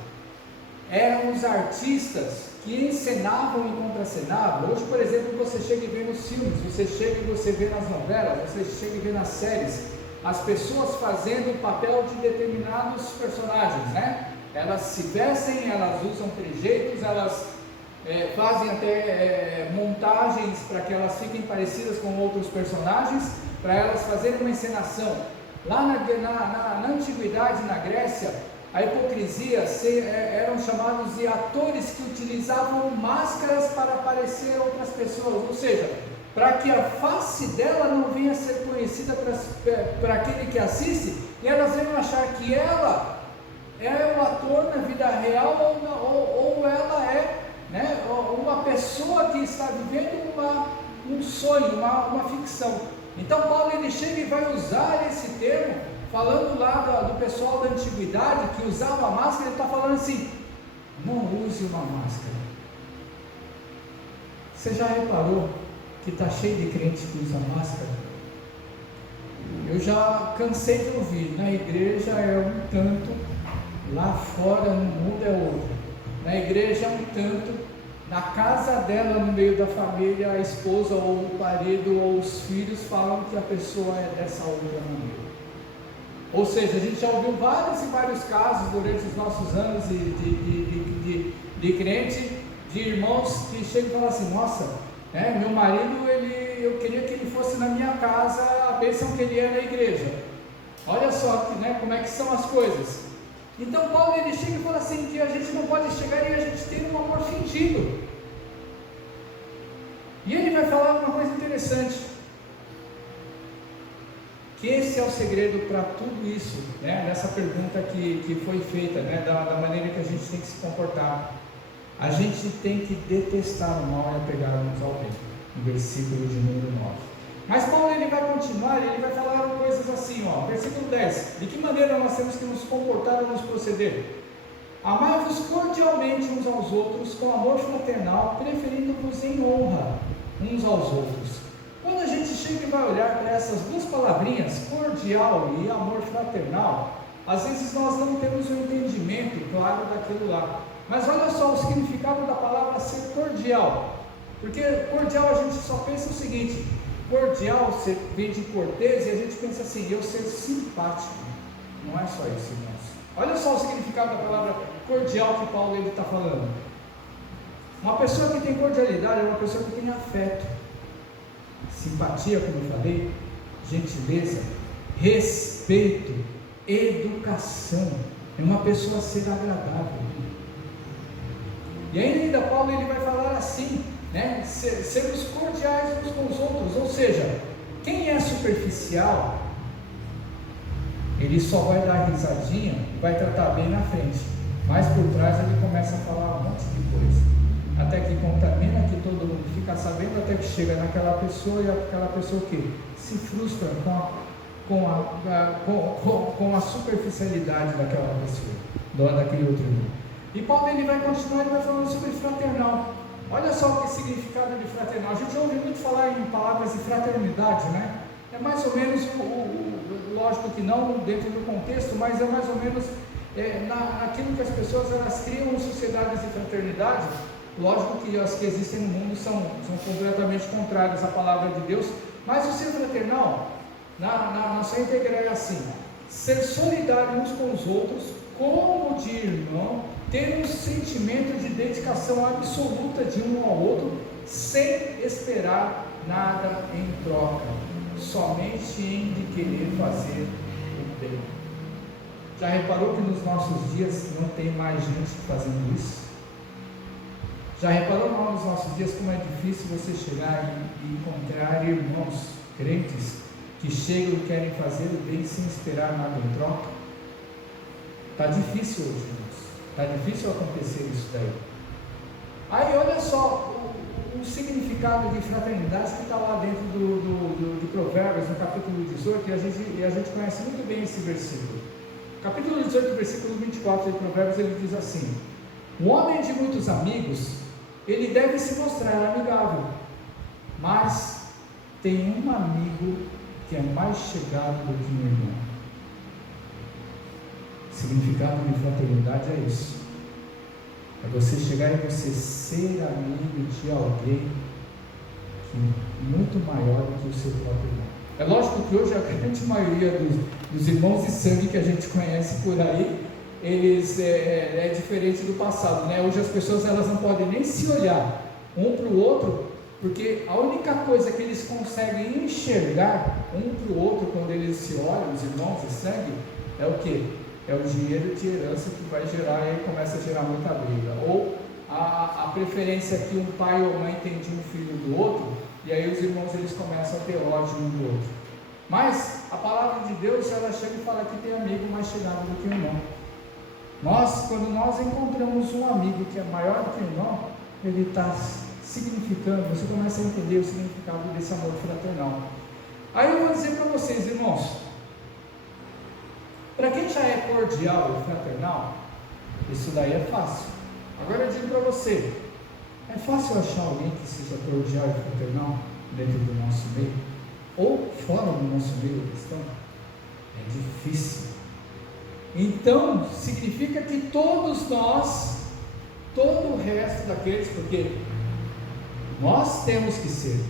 Eram os artistas que encenavam e contracenavam. Hoje, por exemplo, você chega e vê nos filmes, você chega e você vê nas novelas, você chega e vê nas séries, as pessoas fazendo o papel de determinados personagens, né? Elas se vestem, elas usam trejeitos, elas fazem até montagens para que elas fiquem parecidas com outros personagens, para elas fazerem uma encenação. Lá na antiguidade, na Grécia, a hipocrisia eram chamados de atores que utilizavam máscaras para parecer outras pessoas, ou seja, para que a face dela não venha a ser conhecida para aquele que assiste, e elas venham achar que ela é o ator na vida real ou ela é, né, uma pessoa que está vivendo um sonho, uma ficção. Então Paulo ele chega e vai usar esse termo, falando lá do pessoal da antiguidade que usava máscara. Ele está falando assim, não use uma máscara. Você já reparou que está cheio de crente que usa máscara? Eu já cansei de ouvir, na igreja é um tanto, lá fora no mundo é outro. Na igreja é um tanto, na casa dela, no meio da família, a esposa ou o marido ou os filhos falam que a pessoa é dessa outra maneira. Ou seja, a gente já ouviu vários e vários casos durante os nossos anos de crente, de irmãos que chegam e falam assim, nossa, meu marido, eu queria que ele fosse na minha casa a bênção que ele é na igreja. Olha só como é que são as coisas. Então Paulo ele chega e fala assim, que a gente não pode chegar e a gente ter um amor fingido. E ele vai falar uma coisa interessante, que esse é o segredo para tudo isso, nessa pergunta que foi feita, da maneira que a gente tem que se comportar. A gente tem que detestar o mal e apegar-nos ao bem, no versículo de número 9. Mas Paulo ele vai continuar, ele vai falar coisas assim, versículo 10, de que maneira nós temos que nos comportar ou nos proceder? Amai-vos cordialmente uns aos outros, com amor fraternal, preferindo-vos em honra uns aos outros. Quando a gente chega e vai olhar para essas duas palavrinhas, cordial e amor fraternal, às vezes nós não temos um entendimento claro daquilo lá. Mas olha só o significado da palavra ser cordial, porque cordial a gente só pensa o seguinte, cordial vem de cortês e a gente pensa assim, eu ser simpático. Não é só isso, irmãos. Olha só o significado da palavra cordial que Paulo está falando. Uma pessoa que tem cordialidade é uma pessoa que tem afeto, simpatia, como eu falei, gentileza, respeito, educação. É uma pessoa a ser agradável. E ainda Paulo ele vai falar assim, sermos cordiais uns com os outros, ou seja, quem é superficial, ele só vai dar risadinha, vai tratar bem na frente, mas por trás ele começa a falar um monte de coisa, até que contamina, que todo mundo fica sabendo, até que chega naquela pessoa e aquela pessoa o quê? Se frustra com a superficialidade daquela pessoa, daquele outro mundo. E Paulo ele vai continuar, ele vai falando sobre fraternal. Olha só que significado de fraternal. A gente ouve muito falar em palavras de fraternidade, É mais ou menos, lógico que não dentro do contexto, mas é mais ou menos naquilo que as pessoas elas criam sociedades de fraternidade. Lógico que as que existem no mundo são completamente contrárias à palavra de Deus, mas o ser fraternal, na sua íntegra é assim: ser solidário uns com os outros, como de irmão, ter um sentimento de dedicação absoluta de um ao outro, sem esperar nada em troca, somente em de querer fazer o bem. Já reparou que nos nossos dias não tem mais gente fazendo isso? Já reparou nos nossos dias como é difícil você chegar e encontrar irmãos crentes que chegam e querem fazer o bem sem esperar nada em troca? Está difícil hoje, irmãos. Está difícil acontecer isso daí. Aí olha só o significado de fraternidade que está lá dentro de Provérbios, no capítulo 18, e a gente conhece muito bem esse versículo. Capítulo 18, versículo 24 de Provérbios, ele diz assim: o homem de muitos amigos, ele deve se mostrar amigável, mas tem um amigo que é mais chegado do que um irmão. O significado de fraternidade é isso. É você chegar e você ser amigo de alguém que é muito maior do que o seu próprio irmão. É lógico que hoje a grande maioria dos irmãos de sangue que a gente conhece por aí, eles é diferente do passado, né? Hoje as pessoas elas não podem nem se olhar um para o outro, porque a única coisa que eles conseguem enxergar um para o outro quando eles se olham, os irmãos de sangue, é o quê? É o dinheiro de herança que vai gerar, e aí começa a gerar muita briga. Ou a preferência que um pai ou mãe tem de um filho do outro, e aí os irmãos eles começam a ter ódio um do outro. Mas a palavra de Deus, ela chega e fala que tem amigo mais chegado do que o irmão. Quando nós encontramos um amigo que é maior do que o irmão, ele está significando, você começa a entender o significado desse amor fraternal. Aí eu vou dizer para vocês, irmãos, para quem já é cordial e fraternal, isso daí é fácil. Agora eu digo para você, é fácil achar alguém que seja cordial e fraternal dentro do nosso meio? Ou fora do nosso meio cristão? É difícil. Então, significa que todos nós, todo o resto daqueles, porque nós temos que ser.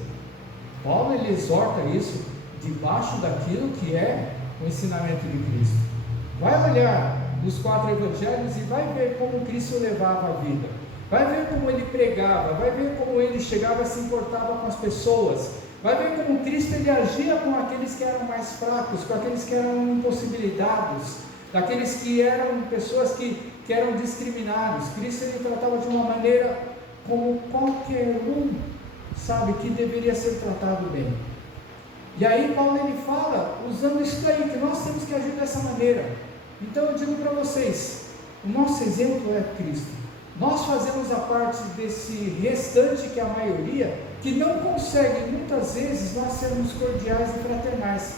Paulo ele exorta isso debaixo daquilo que é o ensinamento de Cristo. Vai olhar nos 4 evangelhos e vai ver como Cristo levava a vida, vai ver como ele pregava, vai ver como ele chegava e se importava com as pessoas, vai ver como Cristo ele agia com aqueles que eram mais fracos, com aqueles que eram impossibilitados, daqueles que eram pessoas que eram discriminados. Cristo ele tratava de uma maneira como qualquer um, sabe, que deveria ser tratado bem. E aí Paulo ele fala, usando isso daí, que nós temos que agir dessa maneira. Então eu digo para vocês, o nosso exemplo é Cristo. Nós fazemos a parte desse restante que é a maioria, que não consegue muitas vezes nós sermos cordiais e fraternais.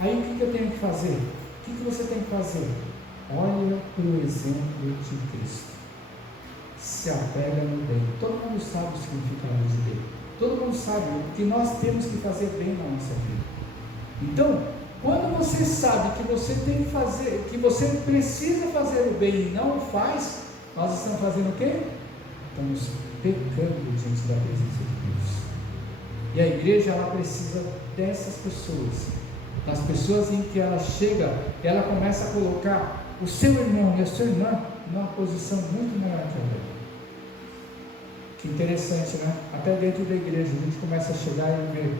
Aí o que eu tenho que fazer? O que você tem que fazer? Olha para o exemplo de Cristo. Se apega no bem. Todo mundo sabe o significado de bem. Todo mundo sabe que nós temos que fazer bem na nossa vida. Então, quando você sabe que você tem que fazer, que você precisa fazer o bem e não o faz, nós estamos fazendo o quê? Estamos pecando diante da presença de Deus. E a igreja ela precisa dessas pessoas, das pessoas em que ela chega, ela começa a colocar o seu irmão e a sua irmã numa posição muito maior que a dela. Que interessante, né? Até dentro da igreja a gente começa a chegar e ver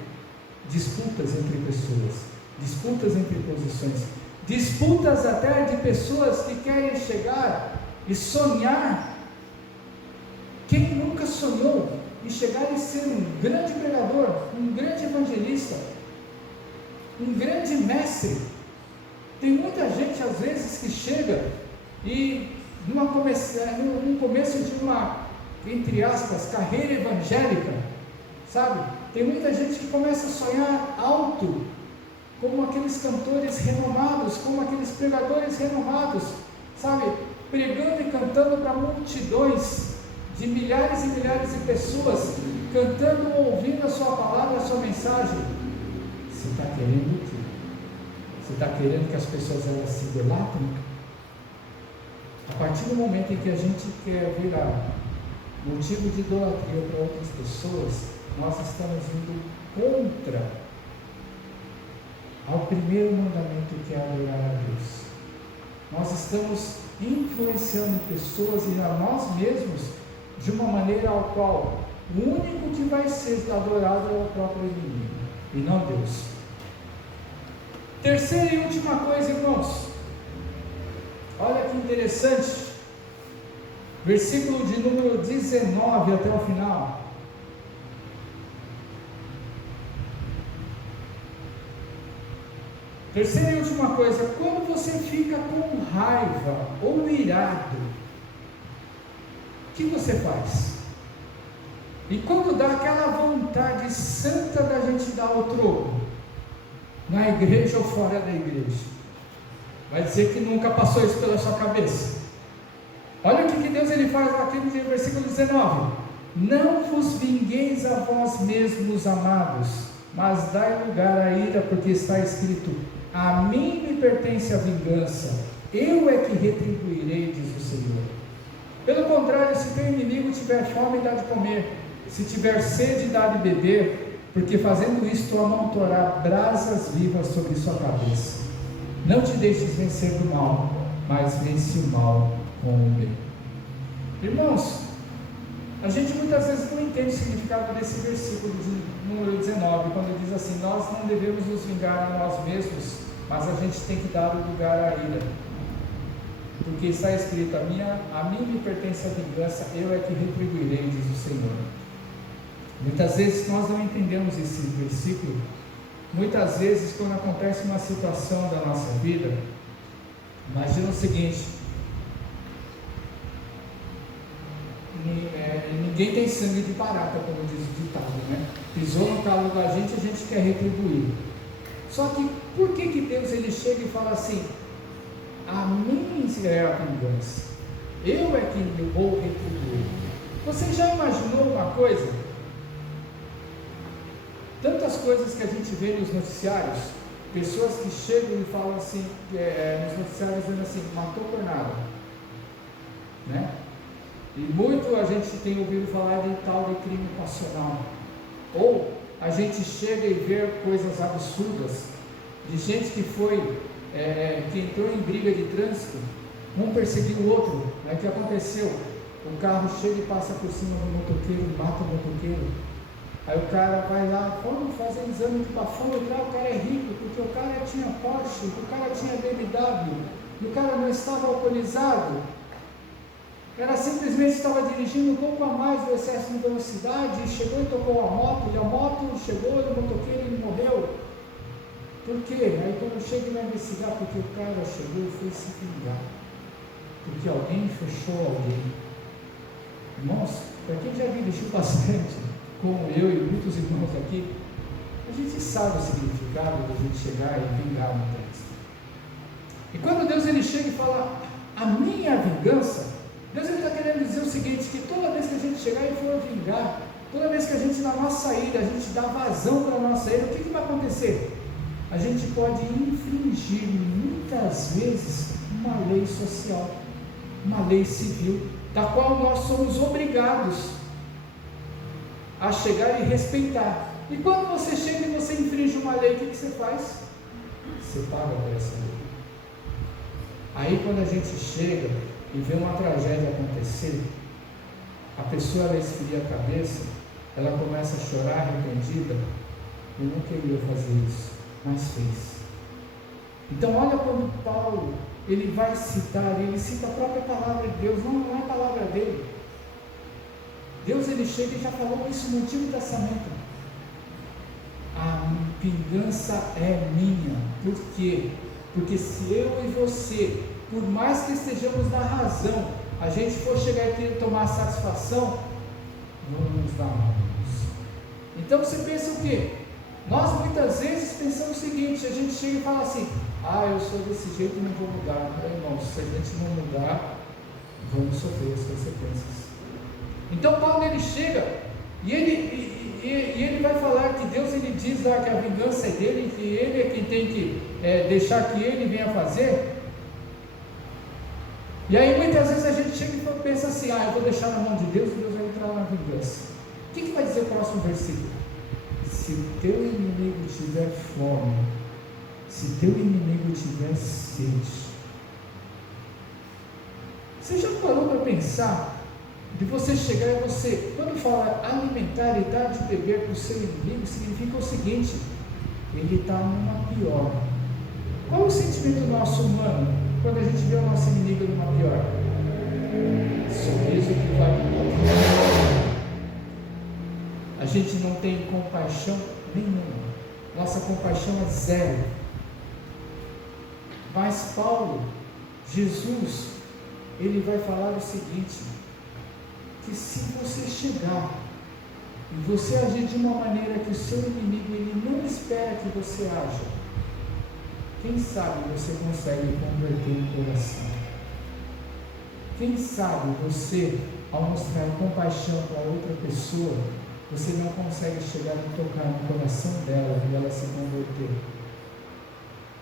disputas entre pessoas, disputas entre posições, disputas até de pessoas que querem chegar e sonhar. Quem nunca sonhou em chegar e ser um grande pregador, um grande evangelista, um grande mestre? Tem muita gente às vezes que chega e no começo de uma, entre aspas, carreira evangélica, sabe? Tem muita gente que começa a sonhar alto, como aqueles cantores renomados, como aqueles pregadores renomados, sabe? Pregando e cantando para multidões de milhares e milhares de pessoas, cantando ou ouvindo a sua palavra, a sua mensagem. Você está querendo o quê? Você está querendo que as pessoas elas se idolatrem? A partir do momento em que a gente quer virar motivo de idolatria para outras pessoas, nós estamos indo contra ao primeiro mandamento, que é adorar a Deus. Nós estamos influenciando pessoas e a nós mesmos de uma maneira ao qual o único que vai ser adorado é o próprio inimigo e não Deus. Terceira e última coisa, irmãos, olha que interessante, versículo de número 19 até o final. Terceira e última coisa, quando você fica com raiva ou irado, o que você faz? E quando dá aquela vontade santa da gente dar o troco, na igreja ou fora da igreja, vai dizer que nunca passou isso pela sua cabeça. Olha o que Deus ele faz aqui no versículo 19: não vos vingueis a vós mesmos, amados, mas dai lugar à ira, porque está escrito: a mim me pertence a vingança, eu é que retribuirei, diz o Senhor. Pelo contrário, se teu inimigo tiver fome, dá de comer, se tiver sede, dá de beber, porque fazendo isto amontoará brasas vivas sobre sua cabeça. Não te deixes vencer do mal, mas vence o mal com o bem. Irmãos, a gente muitas vezes não entende o significado desse versículo de número 19, quando diz assim: nós não devemos nos vingar a nós mesmos, mas a gente tem que dar o lugar à ira, porque está escrito: a mim me pertence a vingança, eu é que retribuirei, diz o Senhor. Muitas vezes nós não entendemos esse versículo. Muitas vezes, quando acontece uma situação da nossa vida, imagina o seguinte: ninguém tem sangue de barata, como diz o ditado, né? Pisou no calo da gente, a gente quer retribuir. Só que por que Deus ele chega e fala assim: a mim é a vingança, eu é que vou retribuir? Você já imaginou uma coisa? Tantas coisas que a gente vê nos noticiários, pessoas que chegam e falam assim, nos noticiários dizendo assim: matou por nada, né? E muito a gente tem ouvido falar de tal de crime passional. Ou a gente chega e vê coisas absurdas, de gente que que entrou em briga de trânsito, um perseguiu o outro. Aí o que aconteceu? O carro chega e passa por cima do motoqueiro, mata o motoqueiro. Aí o cara vai lá, vamos fazer exame de bafômetro, o cara é rico, porque o cara tinha Porsche, o cara tinha BMW, e o cara não estava alcoolizado, era simplesmente estava dirigindo um pouco a mais do excesso de velocidade, chegou e tocou a moto, e a moto chegou no motoqueiro e ele morreu. Por quê? Aí quando chega e vai investigar, porque o cara chegou e foi se vingar, porque alguém fechou alguém. Irmãos, para quem já dirigiu bastante, como eu e muitos irmãos aqui, a gente sabe o significado de a gente chegar e vingar uma trânsito. E quando Deus ele chega e fala: a minha vingança, Deus está querendo dizer o seguinte: que toda vez que a gente chegar e for vingar, toda vez que a gente na nossa ira, a gente dá vazão para a nossa ira, o que vai acontecer? A gente pode infringir muitas vezes uma lei social, uma lei civil, da qual nós somos obrigados a chegar e respeitar. E quando você chega e você infringe uma lei, o que você faz? Você paga por essa lei. Aí quando a gente chega e vê uma tragédia acontecer, a pessoa ela esfria a cabeça, ela começa a chorar arrependida: eu não queria fazer isso, mas fez. Então olha como Paulo ele vai citar, ele cita a própria palavra de Deus, não é a palavra dele. Deus ele chega e já falou isso no Antigo Testamento: a vingança é minha. Por quê? Porque se eu e você, por mais que estejamos na razão, a gente for chegar e querer tomar satisfação, não nos dá mal. Então você pensa o quê? Nós muitas vezes pensamos o seguinte: a gente chega e fala assim: eu sou desse jeito e não vou mudar. Irmão, se a gente não mudar, vamos sofrer as consequências. Então Paulo ele chega e ele vai falar que Deus ele diz lá que a vingança é dele, que ele é quem tem que deixar que ele venha fazer. E aí muitas vezes a gente chega e pensa assim: eu vou deixar na mão de Deus e Deus vai entrar na vingança. O que vai dizer o próximo versículo? Se o teu inimigo tiver fome, se teu inimigo tiver sede. Você já parou para pensar de você chegar e você, quando fala alimentar e dar de beber para o seu inimigo, significa o seguinte: ele está numa pior. Qual é o sentimento nosso humano quando a gente vê o nosso inimigo numa pior? Sorriso que vai embora. A gente não tem compaixão nenhuma. Nossa compaixão é zero. Mas Paulo, Jesus, ele vai falar o seguinte, que se você chegar e você agir de uma maneira que o seu inimigo ele não espera que você haja, quem sabe você consegue converter o coração. Quem sabe você, ao mostrar compaixão para outra pessoa, você não consegue chegar e tocar no coração dela e ela se converter.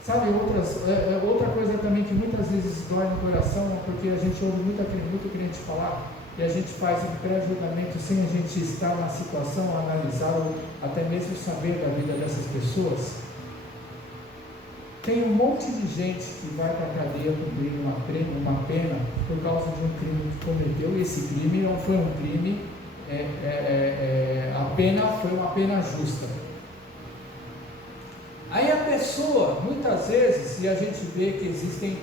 Sabe, outra coisa também que muitas vezes dói no coração é porque a gente ouve muito crente falar e a gente faz um pré-julgamento sem a gente estar na situação, analisar ou até mesmo saber da vida dessas pessoas. Tem um monte de gente que vai para a cadeia cumprir uma pena por causa de um crime que cometeu, e esse crime não foi um crime, a pena foi uma pena justa. Aí a pessoa, muitas vezes, e a gente vê que existem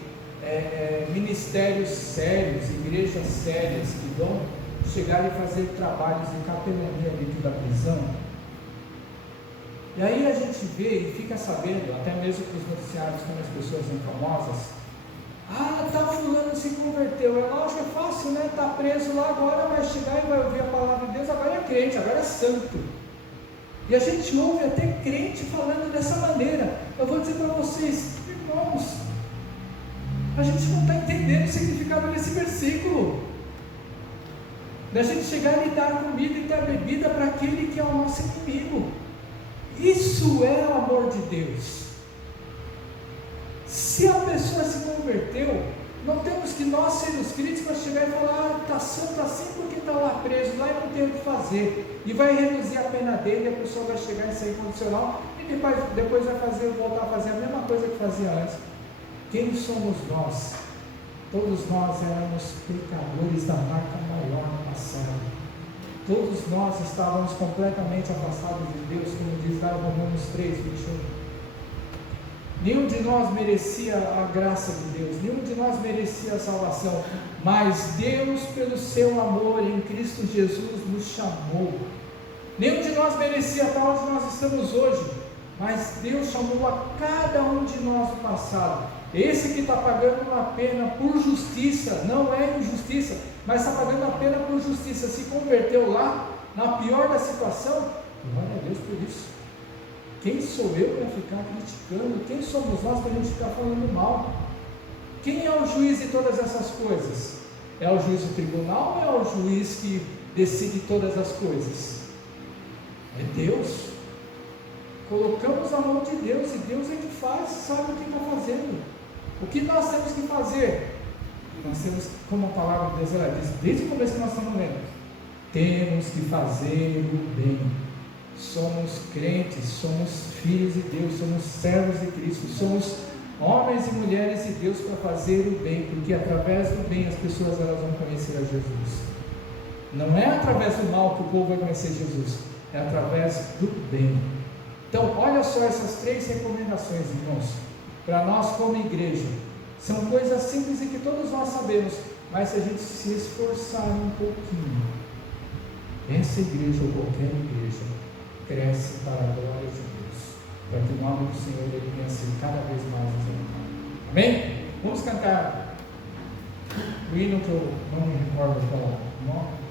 ministérios sérios, igrejas sérias que vão chegar e fazer trabalhos de capelania dentro da prisão. E aí a gente vê e fica sabendo, até mesmo para os noticiários, como as pessoas são famosas, fulano se converteu, é lógico, é fácil, né? Está preso lá, agora vai chegar e vai ouvir a palavra de Deus, agora é crente, agora é santo. E a gente ouve até crente falando dessa maneira. Eu vou dizer para vocês, irmãos, a gente não está entendendo o significado desse versículo. Da gente chegar e dar comida e dar bebida para aquele que é o nosso inimigo. Isso é o amor de Deus. Se a pessoa se converteu, não temos que nós sermos críticos chegar e falar, está santo assim porque está lá preso, lá e não tem o que fazer, e vai reduzir a pena dele, e a pessoa vai chegar e sair condicional, e depois vai voltar a fazer a mesma coisa que fazia antes. Quem somos nós? Todos nós éramos pecadores da marca maior no passado. Todos nós estávamos completamente afastados de Deus, como diz lá em Romanos 3, 21. Nenhum de nós merecia a graça de Deus, nenhum de nós merecia a salvação, mas Deus, pelo seu amor em Cristo Jesus, nos chamou. Nenhum de nós merecia estar onde nós estamos hoje, mas Deus chamou a cada um de nós no passado. Esse que está pagando uma pena por justiça, não é injustiça, mas está pagando a pena por justiça, se converteu lá, na pior da situação, glória a Deus por isso. Quem sou eu para ficar criticando? Quem somos nós para a gente ficar falando mal? Quem é o juiz de todas essas coisas? É o juiz do tribunal ou é o juiz que decide todas as coisas? É Deus. Colocamos a mão de Deus e Deus é que faz, sabe o que está fazendo. O que nós temos que fazer? Nós temos, como a palavra de Deus ela diz, desde o começo que nós estamos lendo, temos que fazer o bem. Somos crentes, somos filhos de Deus, somos servos de Cristo, somos homens e mulheres de Deus para fazer o bem, porque através do bem as pessoas elas vão conhecer a Jesus. Não é através do mal que o povo vai conhecer Jesus, é através do bem. Então, olha só essas 3 recomendações, irmãos, para nós como igreja. São coisas simples e que todos nós sabemos, mas se a gente se esforçar um pouquinho, essa igreja ou qualquer igreja cresce para a glória de Deus, para que o nome do Senhor ele venha a ser cada vez mais exaltado. Amém? Vamos cantar o hino que eu não me recordo qual é o nome.